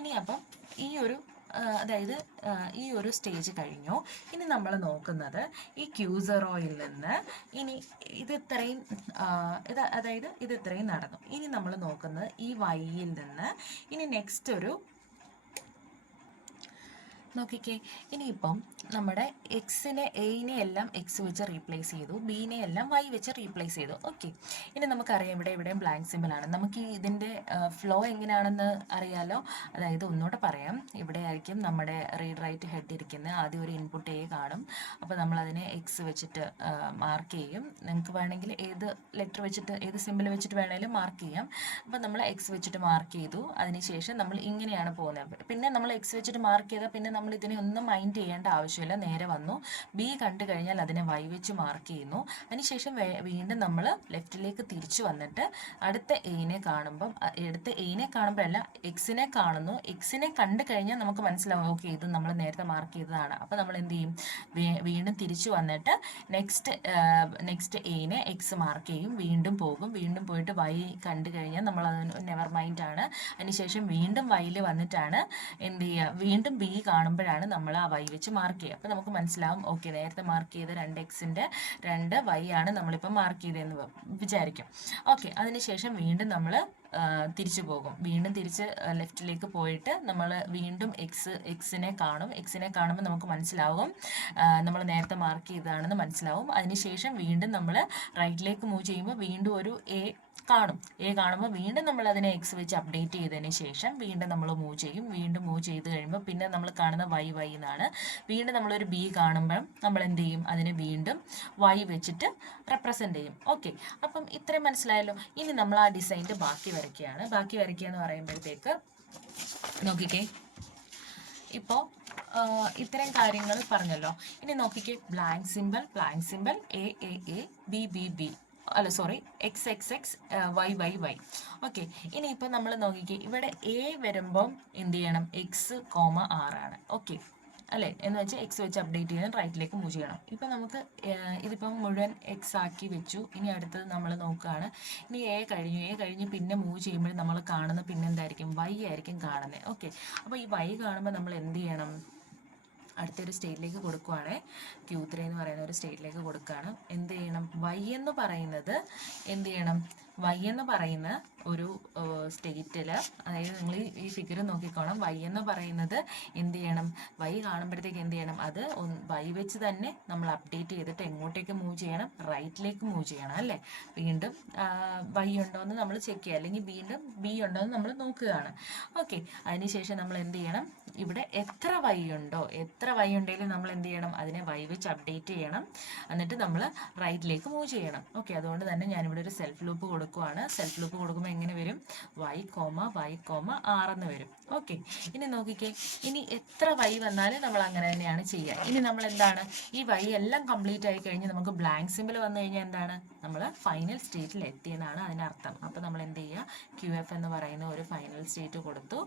ഇനി അപ്പം അതായത് ഈ ഒരു സ്റ്റേജ് കഴിഞ്ഞു. ഇനി നമ്മൾ നോക്കുന്നത് ഈ Q0 നിന്ന് ഇനി ഇത് ഇത്രയും നടന്നു. ഇനി നമ്മൾ നോക്കുന്നത് ഈ വൈയിൽ നിന്ന് ഇനി നെക്സ്റ്റ് ഒരു നോക്കിക്കേ, ഇനിയിപ്പം നമ്മുടെ എയിനെ എല്ലാം എക്സ് വെച്ച് റീപ്ലേസ് ചെയ്തു, ബീനെ എല്ലാം വൈ വെച്ച് റീപ്ലേസ് ചെയ്തു. ഓക്കെ, ഇനി നമുക്കറിയാം ഇവിടെയും ബ്ലാങ്ക് സിമ്പിളാണ്. നമുക്ക് ഇതിൻ്റെ ഫ്ലോ എങ്ങനെയാണെന്ന് അറിയാലോ. അതായത് ഒന്നുകൂടെ പറയാം, ഇവിടെ ആയിരിക്കും നമ്മുടെ റീഡ് റൈറ്റ് ഹെഡ് ഇരിക്കുന്നത്. ആദ്യം ഒരു ഇൻപുട്ട് എ കാണും, അപ്പോൾ നമ്മളതിനെ എക്സ് വെച്ചിട്ട് മാർക്ക് ചെയ്യും. നിങ്ങൾക്ക് വേണമെങ്കിൽ ഏത് ലെറ്റർ വെച്ചിട്ട് ഏത് സിമ്പിൾ വെച്ചിട്ട് വേണമെങ്കിലും മാർക്ക് ചെയ്യാം. അപ്പോൾ നമ്മൾ എക്സ് വെച്ചിട്ട് മാർക്ക് ചെയ്തു. അതിനുശേഷം നമ്മൾ ഇങ്ങനെയാണ് പോകുന്നത്. പിന്നെ നമ്മൾ എക്സ് വെച്ചിട്ട് മാർക്ക് ചെയ്താൽ പിന്നെ നമ്മൾ ഇതിനെ ഒന്നും മൈൻഡ് ചെയ്യേണ്ട ആവശ്യമില്ല. നേരെ വന്നു ബി കണ്ടു കഴിഞ്ഞാൽ അതിനെ വൈ വെച്ച് മാർക്ക് ചെയ്യുന്നു. അതിനുശേഷം വീണ്ടും നമ്മൾ ലെഫ്റ്റിലേക്ക് തിരിച്ചു വന്നിട്ട് അടുത്ത എയിനെ കാണുമ്പോഴല്ല എക്സിനെ കാണുന്നു. എക്സിനെ കണ്ടു കഴിഞ്ഞാൽ നമുക്ക് മനസ്സിലാവും, ഓക്കെ ഇത് നമ്മൾ നേരത്തെ മാർക്ക് ചെയ്തതാണ്. അപ്പോൾ നമ്മൾ എന്ത് ചെയ്യും, വീണ്ടും തിരിച്ചു വന്നിട്ട് നെക്സ്റ്റ് എയിനെ എക്സ് മാർക്ക് ചെയ്യും. വീണ്ടും പോകും, വീണ്ടും പോയിട്ട് വൈ കണ്ടു കഴിഞ്ഞാൽ നമ്മൾ അത് നെവർ മൈൻഡ് ആണ്. അതിനുശേഷം വീണ്ടും വൈയിൽ വന്നിട്ടാണ് എന്ത് ചെയ്യുക, വീണ്ടും ബി കാണുമ്പോഴാണ് നമ്മൾ ആ വൈ വെച്ച് മാർക്ക് ചെയ്യുക. അപ്പോൾ നമുക്ക് മനസ്സിലാവും, ഓക്കെ നേരത്തെ മാർക്ക് ചെയ്ത 2x-ൻ്റെ 2 y ആണ് നമ്മളിപ്പോൾ മാർക്ക് ചെയ്തതെന്ന് വിചാരിക്കും. ഓക്കെ, അതിനുശേഷം വീണ്ടും നമ്മൾ തിരിച്ചു പോകും. വീണ്ടും തിരിച്ച് ലെഫ്റ്റിലേക്ക് പോയിട്ട് നമ്മൾ വീണ്ടും എക്സിനെ കാണുമ്പോൾ നമുക്ക് മനസ്സിലാവും നമ്മൾ നേരത്തെ മാർക്ക് ചെയ്തതാണെന്ന് മനസ്സിലാവും. അതിനുശേഷം വീണ്ടും നമ്മൾ റൈറ്റിലേക്ക് മൂവ് ചെയ്യുമ്പോൾ വീണ്ടും ഒരു എ കാണുമ്പോൾ വീണ്ടും നമ്മൾ അതിനെ എക്സ് വെച്ച് അപ്ഡേറ്റ് ചെയ്തതിന് ശേഷം വീണ്ടും നമ്മൾ മൂവ് ചെയ്യും. വീണ്ടും മൂവ് ചെയ്ത് കഴിയുമ്പോൾ പിന്നെ നമ്മൾ കാണുന്ന വൈ എന്നാണ്. വീണ്ടും നമ്മളൊരു ബി കാണുമ്പോൾ നമ്മൾ എന്ത് ചെയ്യും, അതിനെ വീണ്ടും വൈ വെച്ചിട്ട് റെപ്രസെൻ്റ് ചെയ്യും. ഓക്കെ, അപ്പം ഇത്രയും മനസ്സിലായല്ലോ. ഇനി നമ്മൾ ആ ഡിസൈൻ്റെ ബാക്കി വരയ്ക്കുക എന്ന് പറയുമ്പോഴത്തേക്ക് നോക്കിക്കേ, ഇപ്പോൾ ഇത്തരം കാര്യങ്ങൾ പറഞ്ഞല്ലോ. ഇനി നോക്കിക്കേ, blank simple A B B B, അല്ല sorry, X X X, Y Y Y. Okay, ഇനിയിപ്പോൾ നമ്മൾ നോക്കിക്കേ, ഇവിടെ എ വരുമ്പം എന്ത് ചെയ്യണം, എക്സ് കോമ ആറാണ്. ഓക്കെ അല്ലേ, എന്ന് വെച്ചാൽ എക്സ് വെച്ച് അപ്ഡേറ്റ് ചെയ്ത് റൈറ്റിലേക്ക് മൂവ് ചെയ്യണം. ഇപ്പം നമുക്ക് ഇതിപ്പം മുഴുവൻ എക്സ് ആക്കി വെച്ചു. ഇനി അടുത്തത് നമ്മൾ നോക്കുകയാണ്. ഇനി എ കഴിഞ്ഞ് പിന്നെ മൂവ് ചെയ്യുമ്പോൾ നമ്മൾ കാണുന്ന പിന്നെ എന്തായിരിക്കും, വൈ ആയിരിക്കും കാണുന്നത്. ഓക്കെ, അപ്പോൾ ഈ വൈ കാണുമ്പോൾ നമ്മൾ എന്ത് ചെയ്യണം, അടുത്തൊരു സ്റ്റേറ്റിലേക്ക് കൊടുക്കുവാണ്. Q3 എന്ന് പറയുന്ന ഒരു സ്റ്റേറ്റിലേക്ക് കൊടുക്കുകയാണ്. എന്ത് ചെയ്യണം, വൈ എന്ന് പറയുന്നത് എന്ത് ചെയ്യണം, വൈ എന്ന് പറയുന്ന ഒരു സ്റ്റേറ്റിൽ, അതായത് നിങ്ങൾ ഈ ഫിഗർ നോക്കിക്കോണം, വൈ എന്ന് പറയുന്നത് എന്ത് ചെയ്യണം, വൈ കാണുമ്പോഴത്തേക്ക് എന്ത് ചെയ്യണം, അത് വൈ വെച്ച് തന്നെ നമ്മൾ അപ്ഡേറ്റ് ചെയ്തിട്ട് എങ്ങോട്ടേക്ക് മൂവ് ചെയ്യണം, റൈറ്റിലേക്ക് മൂവ് ചെയ്യണം അല്ലേ. വീണ്ടും വൈ ഉണ്ടോ എന്ന് നമ്മൾ ചെക്ക് ചെയ്യുക, അല്ലെങ്കിൽ വീണ്ടും ബി ഉണ്ടോ എന്ന് നമ്മൾ നോക്കുകയാണ്. ഓക്കെ, അതിനുശേഷം നമ്മൾ എന്ത് ചെയ്യണം, ഇവിടെ എത്ര വൈ ഉണ്ടെങ്കിലും നമ്മൾ എന്ത് ചെയ്യണം, അതിനെ വൈ വെച്ച് അപ്ഡേറ്റ് ചെയ്യണം. എന്നിട്ട് നമ്മൾ റൈറ്റിലേക്ക് മൂവ് ചെയ്യണം. ഓക്കെ, അതുകൊണ്ട് തന്നെ ഞാനിവിടെ ഒരു സെൽഫ് ലൂപ്പ് കൊടുക്കുവാണ്. സെൽഫ് ലൂപ്പ് കൊടുക്കുമ്പോൾ എങ്ങനെ വരും, വൈ കോമ ആർ എന്ന് വരും. ഓക്കെ, ഇനി നോക്കിക്കേ, ഇനി എത്ര വൈ വന്നാലും നമ്മൾ അങ്ങനെ തന്നെയാണ് ചെയ്യുക. ഇനി നമ്മൾ എന്താണ്, ഈ വൈ എല്ലാം കംപ്ലീറ്റ് ആയി കഴിഞ്ഞ് നമുക്ക് ബ്ലാങ്ക് സിമ്പിൾ വന്നു കഴിഞ്ഞാൽ എന്താണ്, നമ്മൾ ഫൈനൽ സ്റ്റേറ്റിൽ എത്തിയെന്നാണ് അതിനർത്ഥം. അപ്പോൾ നമ്മൾ എന്ത് ചെയ്യുക, QF എന്ന് പറയുന്ന ഒരു ഫൈനൽ സ്റ്റേറ്റ് കൊടുത്തു.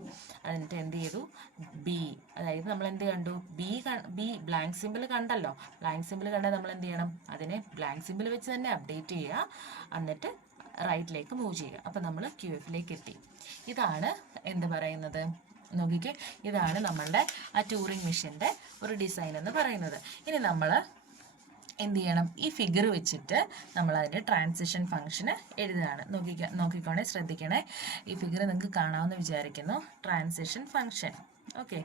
എന്നിട്ട് എന്ത് ചെയ്തു, ബി, അതായത് നമ്മൾ എന്ത് കണ്ടു, ബി ബ്ലാങ്ക് സിമ്പിൾ കണ്ടല്ലോ. ബ്ലാങ്ക് സിമ്പിൾ കണ്ടാൽ നമ്മൾ എന്ത് ചെയ്യണം, അതിനെ ബ്ലാങ്ക് സിമ്പിൾ വെച്ച് തന്നെ അപ്ഡേറ്റ് ചെയ്യുക. എന്നിട്ട് റൈറ്റിലേക്ക് മൂവ് ചെയ്യുക. അപ്പം നമ്മൾ QFലേക്ക് എത്തി. ഇതാണ് എന്ത് പറയുന്നത്, നോക്കിക്കേ, ഇതാണ് നമ്മളുടെ ആ ടൂറിംഗ് മെഷീൻ്റെ ഒരു ഡിസൈൻ എന്ന് പറയുന്നത്. ഇനി നമ്മൾ എന്ത് ചെയ്യണം, ഈ ഫിഗർ വെച്ചിട്ട് നമ്മൾ അതിൻ്റെ ട്രാൻസിഷൻ ഫംഗ്ഷന് എഴുതുകയാണ്. നോക്കിക്കോണേ, ശ്രദ്ധിക്കണേ. ഈ ഫിഗർ നിങ്ങൾക്ക് കാണാമെന്ന് വിചാരിക്കുന്നു. Transition function. ഓക്കെ,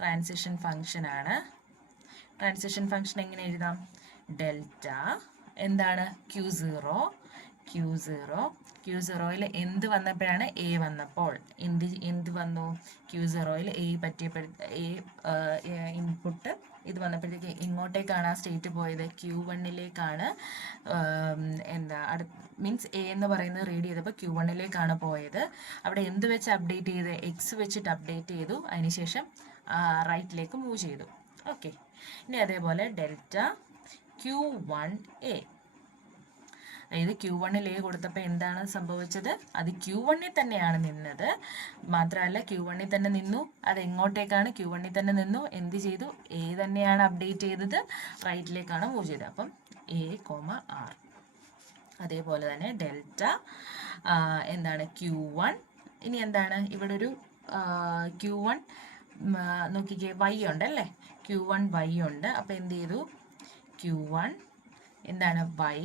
ട്രാൻസിഷൻ ഫംഗ്ഷനാണ്. ട്രാൻസിഷൻ ഫംഗ്ഷൻ എങ്ങനെ എഴുതാം, ഡെൽറ്റ എന്താണ്, Q0 എന്ത് വന്നപ്പോഴാണ്, എ വന്നപ്പോൾ എന്ത് വന്നു, Q0 എ പറ്റിയപ്പോൾ ഇൻപുട്ട് ഇത് വന്നപ്പോഴത്തേക്ക് ഇങ്ങോട്ടേക്കാണ് ആ സ്റ്റേറ്റ് പോയത്, Q1ലേക്കാണ്. എന്താ മീൻസ് എ എന്ന് പറയുന്നത് റീഡ് ചെയ്തപ്പോൾ Q1ലേക്കാണ് പോയത്. അവിടെ എന്ത് വെച്ച് അപ്ഡേറ്റ് ചെയ്ത്, എക്സ് വെച്ചിട്ട് അപ്ഡേറ്റ് ചെയ്തു. അതിനുശേഷം റൈറ്റിലേക്ക് മൂവ് ചെയ്തു. ഓക്കെ, ഇനി അതേപോലെ ഡെൽറ്റ Q1A, അതായത് Q1ൽ എ കൊടുത്തപ്പോൾ എന്താണ് സംഭവിച്ചത്, അത് Q1ൽ തന്നെയാണ് നിന്നത്. മാത്രമല്ല Q1ൽ തന്നെ നിന്നു, അത് എങ്ങോട്ടേക്കാണ്, Q1ൽ തന്നെ നിന്നു. എന്ത് ചെയ്തു, എ തന്നെയാണ് അപ്ഡേറ്റ് ചെയ്തത്, റൈറ്റിലേക്കാണ് മൂവ് ചെയ്തത്. അപ്പം A, R. അതേപോലെ തന്നെ ഡെൽറ്റ എന്താണ്, Q1. ഇനി എന്താണ്, ഇവിടെ ഒരു Q1 നോക്കിക്കേ, വൈ ഉണ്ടല്ലേ, Q1 വൈ ഉണ്ട്. അപ്പോൾ എന്ത് ചെയ്തു, Q1 എന്താണ്, വൈ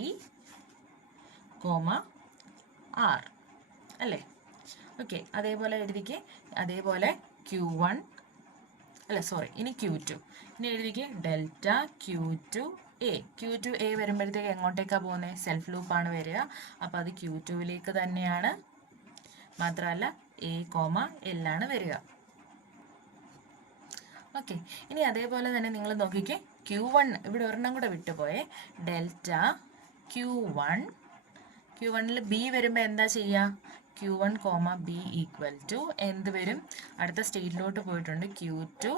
R അല്ലേ. ഓക്കെ, അതേപോലെ എഴുതിക്ക്, അതേപോലെ Q1, അല്ല സോറി, ഇനി Q2. ഇനി എഴുതിക്ക് ഡെൽറ്റ Q2A വരുമ്പോഴത്തേക്ക് എങ്ങോട്ടേക്കാണ് പോകുന്നത്, സെൽഫ് ലൂപ്പാണ് വരിക. അപ്പോൾ അത് Q2ലേക്ക് തന്നെയാണ്. മാത്രമല്ല A, L ആണ് വരിക. ഓക്കെ, ഇനി അതേപോലെ തന്നെ നിങ്ങൾ നോക്കിക്കേ, Q1 ഇവിടെ ഒരെണ്ണം കൂടെ വിട്ടുപോയേ, ഡെൽറ്റ Q1ൽ ബി വരുമ്പോൾ എന്താ ചെയ്യുക, Q1, B ഈക്വൽ ടു എന്ത് വരും, അടുത്ത സ്റ്റേറ്റിലോട്ട് പോയിട്ടുണ്ട്, Q2,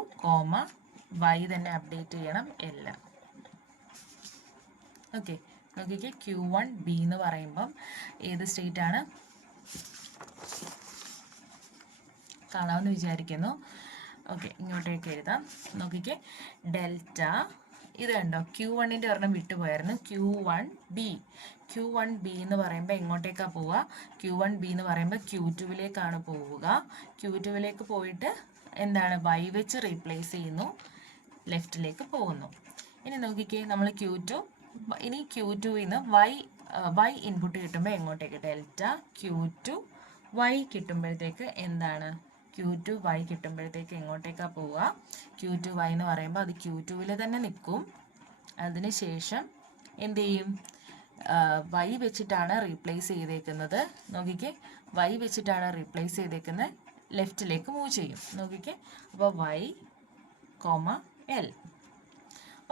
Y തന്നെ അപ്ഡേറ്റ് ചെയ്യണം, എല്ലാം. ഓക്കെ, നോക്കിക്കേ, Q1 B എന്ന് പറയുമ്പം ഏത് സ്റ്റേറ്റ് ആണ്, കാണാമെന്ന് വിചാരിക്കുന്നു. ഓക്കെ, ഇങ്ങോട്ടേക്ക് എഴുതാം. നോക്കിക്കേ, ഡെൽറ്റ ഇത് കണ്ടോ, Q1ൻ്റെ ഒരെണ്ണം വിട്ടുപോയായിരുന്നു, Q1 B എന്ന് പറയുമ്പോൾ എങ്ങോട്ടേക്കാണ് പോവുക, Q1 B എന്ന് പറയുമ്പോൾ Q2ലേക്കാണ് പോവുക. Q2ലേക്ക് പോയിട്ട് എന്താണ്, Y വെച്ച് റീപ്ലേസ് ചെയ്യുന്നു, ലെഫ്റ്റിലേക്ക് പോകുന്നു. ഇനി നോക്കിക്കേ, നമ്മൾ ഇനി Q2ന്ന് Y ഇൻപുട്ട് കിട്ടുമ്പോൾ എങ്ങോട്ടേക്ക്, ഡെൽറ്റ Q2 Y കിട്ടുമ്പോഴത്തേക്ക് എന്താണ്, Q2 Y കിട്ടുമ്പോഴത്തേക്ക് എങ്ങോട്ടേക്കാണ് പോവുക, Q2 Y എന്ന് പറയുമ്പോൾ അത് Q2ൽ തന്നെ നിൽക്കും. അതിനുശേഷം എന്ത് ചെയ്യും, Y വെച്ചിട്ടാണ് റീപ്ലേസ് ചെയ്തേക്കുന്നത്. നോക്കിക്കേ, Y വെച്ചിട്ടാണ് റീപ്ലേസ് ചെയ്തേക്കുന്നത്, ലെഫ്റ്റിലേക്ക് മൂവ് ചെയ്യും. നോക്കിക്കേ, അപ്പോൾ Y, L.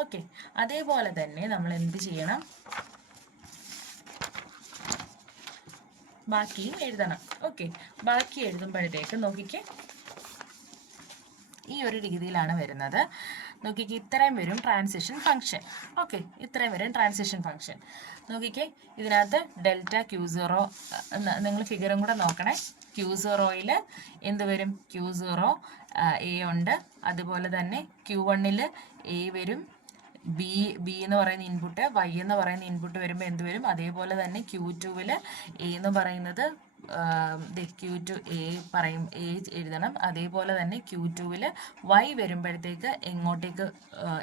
ഓക്കെ, അതേപോലെ തന്നെ നമ്മൾ എന്ത് ചെയ്യണം, ബാക്കിയും എഴുതണം. ഓക്കെ, ബാക്കി എഴുതുമ്പോഴത്തേക്ക് നോക്കിക്കേ, ഈ ഒരു രീതിയിലാണ് വരുന്നത്. നോക്കിക്കേ, ഇത്രയും വരും ട്രാൻസിഷൻ ഫംഗ്ഷൻ. ഓക്കെ, ഇത്രയും വരും ട്രാൻസിഷൻ ഫംഗ്ഷൻ. നോക്കിക്കേ, ഇതിനകത്ത് ഡെൽറ്റ Q0, നിങ്ങൾ ഫിഗറും കൂടെ നോക്കണേ. Q0യിൽ എന്ത് വരും? Q0 A ഉണ്ട്. അതുപോലെ തന്നെ Q1ൽ A വരും, ബി എന്ന് പറയുന്ന ഇൻപുട്ട്, വൈ എന്ന് പറയുന്ന ഇൻപുട്ട് വരുമ്പോൾ എന്ത് വരും? അതേപോലെ തന്നെ Q2ൽ എ എന്ന് പറയുന്നത് Q2 എ പറയും, എ എഴുതണം. അതേപോലെ തന്നെ Q2ൽ വൈ വരുമ്പോഴത്തേക്ക് എങ്ങോട്ടേക്ക്,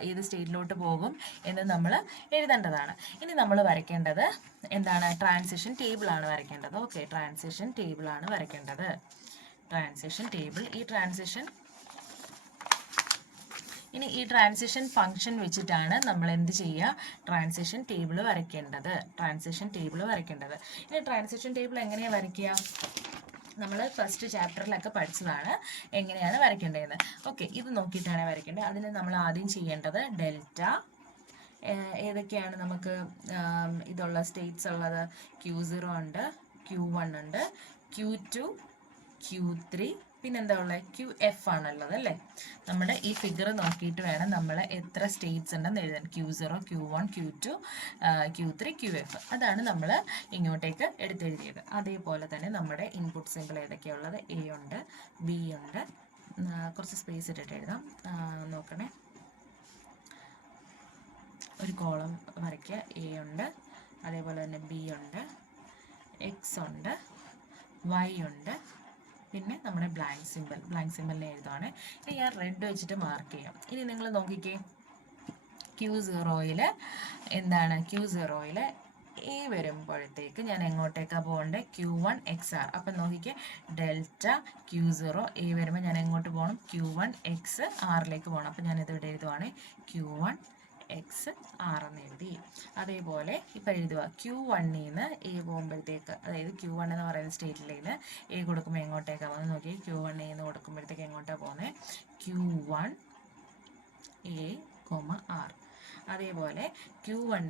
ഏത് സ്റ്റേറ്റിലോട്ട് പോകും എന്ന് നമ്മൾ എഴുതേണ്ടതാണ്. ഇനി നമ്മൾ വരയ്ക്കേണ്ടത് എന്താണ്? ട്രാൻസിഷൻ ടേബിളാണ് വരയ്ക്കേണ്ടത്. ഓക്കെ, ട്രാൻസിഷൻ ടേബിളാണ് വരയ്ക്കേണ്ടത്. Transition table. ഇനി ഈ ട്രാൻസിഷൻ ഫംഗ്ഷൻ വെച്ചിട്ടാണ് നമ്മൾ എന്ത് ചെയ്യുക? ട്രാൻസിഷൻ ടേബിൾ വരയ്ക്കേണ്ടത്. ഇനി ട്രാൻസിഷൻ ടേബിൾ എങ്ങനെയാണ് വരയ്ക്കുക? നമ്മൾ ഫസ്റ്റ് ചാപ്റ്ററിലൊക്കെ പഠിച്ചതാണ് എങ്ങനെയാണ് വരയ്ക്കേണ്ടതെന്ന്. ഓക്കെ, ഇത് നോക്കിയിട്ടാണ് വരയ്ക്കേണ്ടത്. അതിന് നമ്മൾ ആദ്യം ചെയ്യേണ്ടത് ഡെൽറ്റ, ഏതൊക്കെയാണ് നമുക്ക് ഇതുള്ള സ്റ്റേറ്റ്സ് ഉള്ളത്? Q0 ഉണ്ട്, Q1 ഉണ്ട്, Q2, Q3, പിന്നെന്താ ഉള്ളത്? QF ആണുള്ളത് അല്ലേ? നമ്മുടെ ഈ ഫിഗർ നോക്കിയിട്ട് വേണം നമ്മൾ എത്ര സ്റ്റേറ്റ്സ് ഉണ്ടെന്ന് എഴുതാൻ. Q0, Q1, Q2, Q3, QF. അതാണ് നമ്മൾ ഇങ്ങോട്ടേക്ക് എടുത്തെഴുതിയത്. അതേപോലെ തന്നെ നമ്മുടെ ഇൻപുട്ട് സിമ്പിൾ ഏതൊക്കെയുള്ളത്? A ഉണ്ട്, B ഉണ്ട്. കുറച്ച് സ്പേസ് ഇട്ടിട്ട് എഴുതാം. നോക്കണേ, ഒരു കോളം വരയ്ക്കുക. A ഉണ്ട്, അതേപോലെ തന്നെ B ഉണ്ട്, X ഉണ്ട്, Y ഉണ്ട്, പിന്നെ നമ്മുടെ ബ്ലാങ്ക് സിമ്പിളിനെ എഴുതുവാണ്. ഇനി ഞാൻ റെഡ് വെച്ചിട്ട് മാർക്ക് ചെയ്യാം. ഇനി നിങ്ങൾ നോക്കിക്കേ, Q0യിൽ എന്താണ്? Q0യിൽ A വരുമ്പോഴത്തേക്ക് ഞാൻ എങ്ങോട്ടേക്കാണ് പോകേണ്ടത്? Q1 XR. അപ്പം നോക്കിക്കേ, ഡെൽറ്റ Q0 A വരുമ്പോൾ ഞാൻ എങ്ങോട്ട് പോകണം? Q1 XRലേക്ക് പോകണം. അപ്പം ഞാനിത് ഇവിടെ എഴുതുവാണ്, Q1 XR എന്ന് എഴുതി. അതേപോലെ ഇപ്പം എഴുതുക, Q1ൽ നിന്ന് A പോകുമ്പോഴത്തേക്ക്, അതായത് Q1 എന്ന് പറയുന്ന സ്റ്റേറ്റിൽ നിന്ന് A കൊടുക്കുമ്പോൾ എങ്ങോട്ടേക്കാണ് പോകുന്നത്? നോക്കി, Q1 A എന്ന് കൊടുക്കുമ്പോഴത്തേക്ക് എങ്ങോട്ടാണ് പോകുന്നത്? Q1 A, R. അതേപോലെ Q1ൽ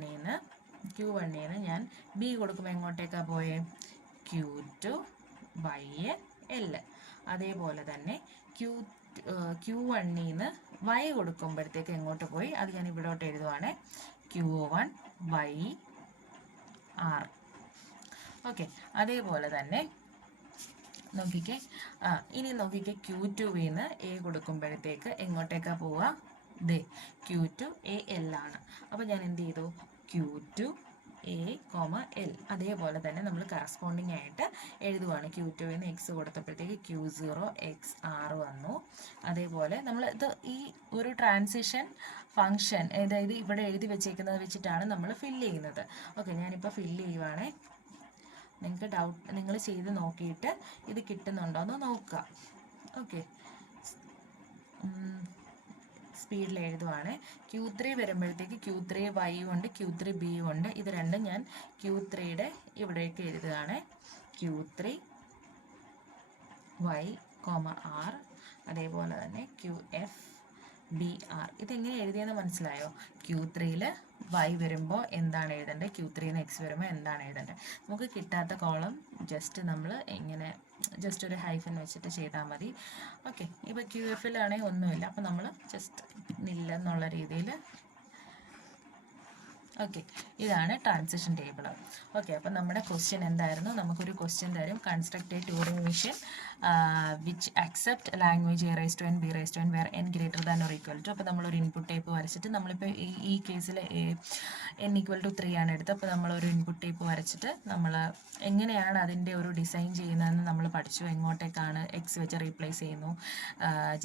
നിന്ന് ഞാൻ B കൊടുക്കുമ്പോൾ എങ്ങോട്ടേക്കാണ് പോയത്? Q2 Y L. അതേപോലെ തന്നെ Q1ൽ നിന്ന് Y കൊടുക്കുമ്പോഴത്തേക്ക് എങ്ങോട്ട് പോയി? അത് ഞാൻ ഇവിടോട്ട് എഴുതുവാണ്, Q1 Y R. ഓക്കെ, അതേപോലെ തന്നെ നോക്കിക്കേ, ഇനി നോക്കിക്കേ, Q2ൽ നിന്ന് A കൊടുക്കുമ്പോഴത്തേക്ക് എങ്ങോട്ടേക്കാണ് പോവുക? Q2 A L ആണ്. അപ്പോൾ ഞാൻ എന്ത് ചെയ്തു? Q2 A, L. അതേപോലെ തന്നെ നമ്മൾ കറസ്പോണ്ടിങ് ആയിട്ട് എഴുതുവാണ്. Q2ൽ നിന്ന് X കൊടുത്തപ്പോഴത്തേക്ക് Q0 XR വന്നു. അതേപോലെ നമ്മൾ ഇത് ഈ ഒരു ട്രാൻസിഷൻ ഫംഗ്ഷൻ, അതായത് ഇവിടെ എഴുതി വെച്ചേക്കുന്നത് വെച്ചിട്ടാണ് നമ്മൾ ഫില്ല് ചെയ്യുന്നത്. ഓക്കെ, ഞാനിപ്പോൾ ഫില്ല് ചെയ്യുവാണേ. നിങ്ങൾ ചെയ്ത് നോക്കിയിട്ട് ഇത് കിട്ടുന്നുണ്ടോ എന്ന് നോക്കുക. ഓക്കെ, സ്പീഡിൽ എഴുതുവാണ്. Q3 വരുമ്പോഴത്തേക്ക് Q3 Y ഉണ്ട്, Q3 B ഉണ്ട്. ഇത് രണ്ടും ഞാൻ Q3യുടെ ഇവിടേക്ക് എഴുതുകയാണ്, Q3 Y, R. അതേപോലെ തന്നെ QF BR. ഇതെങ്ങനെ എഴുതിയെന്ന് മനസ്സിലായോ? Q3യിൽ Y വരുമ്പോൾ എന്താണ് എഴുതേണ്ടത്? Q3യിൽ നിന്ന് X വരുമ്പോൾ എന്താണ് എഴുതേണ്ടത്? നമുക്ക് കിട്ടാത്ത കോളം ജസ്റ്റ് നമ്മൾ ഇങ്ങനെ ജസ്റ്റ് ഒരു ഹൈഫൻ വെച്ചിട്ട് ചെയ്താൽ മതി. ഓക്കെ, ഇപ്പോൾ QFലാണെങ്കിൽ ഒന്നുമില്ല, അപ്പോൾ നമ്മൾ ജസ്റ്റ് നില്ലെന്നുള്ള രീതിയിൽ. ഓക്കെ, ഇതാണ് ട്രാൻസിഷൻ ടേബിൾ. ഓക്കെ, അപ്പം നമ്മുടെ ക്വസ്റ്റ്യൻ എന്തായിരുന്നു? നമുക്കൊരു ക്വസ്റ്റ്യൻ തരും, construct a Turing machine which accept language A⁻n B⁻n where n greater than or equal to. അപ്പോൾ നമ്മളൊരു ഇൻപുട്ട് ടൈപ്പ് വരച്ചിട്ട്, നമ്മളിപ്പോൾ ഈ കേസിൽ n = 3 ആണ് എടുത്തത്. അപ്പോൾ നമ്മളൊരു ഇൻപുട്ട് ടൈപ്പ് വരച്ചിട്ട് നമ്മൾ എങ്ങനെയാണ് അതിൻ്റെ ഒരു ഡിസൈൻ ചെയ്യുന്നതെന്ന് നമ്മൾ പഠിച്ചു. എങ്ങോട്ടേക്കാണ് X വെച്ച് റീപ്ലേസ് ചെയ്യുന്നു,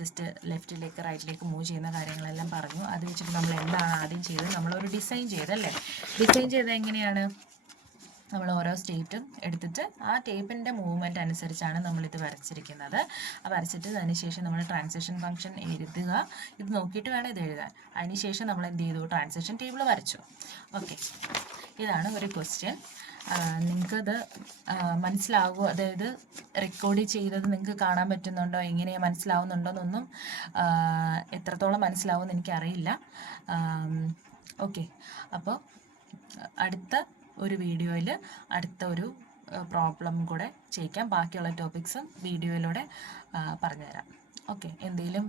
ജസ്റ്റ് ലെഫ്റ്റിലേക്ക് റൈറ്റിലേക്ക് മൂവ് ചെയ്യുന്ന കാര്യങ്ങളെല്ലാം പറഞ്ഞു. അത് വെച്ചിട്ട് നമ്മൾ എന്താണ് ആദ്യം ചെയ്തത്? നമ്മളൊരു ഡിസൈൻ ചെയ്തല്ലേ. ഡിസൈൻ ചെയ്തത് എങ്ങനെയാണ്? നമ്മൾ ഓരോ സ്റ്റേറ്റും എടുത്തിട്ട് ആ ടേപ്പിൻ്റെ മൂവ്മെൻറ്റ് അനുസരിച്ചാണ് നമ്മളിത് വരച്ചിരിക്കുന്നത്. വരച്ചിട്ട് അതിനുശേഷം നമ്മൾ ട്രാൻസിഷൻ ഫംഗ്ഷൻ എഴുതുക. ഇത് നോക്കിയിട്ട് വേണം ഇത് എഴുതാൻ. അതിനുശേഷം നമ്മൾ എന്ത് ചെയ്തു? ട്രാൻസിഷൻ ടേബിൾ വരച്ചു. ഓക്കെ, ഇതാണ് ഒരു ക്വസ്റ്റ്യൻ. നിങ്ങൾക്കത് മനസ്സിലാവുമോ? അതായത് റെക്കോർഡ് ചെയ്തത് നിങ്ങൾക്ക് കാണാൻ പറ്റുന്നുണ്ടോ? എങ്ങനെ മനസ്സിലാവുന്നുണ്ടോ എന്നൊന്നും എത്രത്തോളം മനസ്സിലാവുമെന്ന് എനിക്കറിയില്ല. ഓക്കെ, അപ്പോൾ അടുത്ത ഒരു വീഡിയോയിൽ അടുത്ത ഒരു പ്രോബ്ലം കൂടെ ചെയ്യിക്കാം. ബാക്കിയുള്ള ടോപ്പിക്സും വീഡിയോയിലൂടെ പറഞ്ഞുതരാം. ഓക്കെ, എന്തെങ്കിലും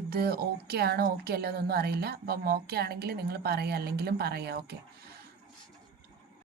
ഇത് ഓക്കെ ആണോ ഓക്കെ അല്ലോ എന്നൊന്നും അറിയില്ല. അപ്പം ഓക്കെ ആണെങ്കിൽ നിങ്ങൾ പറയുക, അല്ലെങ്കിലും പറയുക. ഓക്കെ.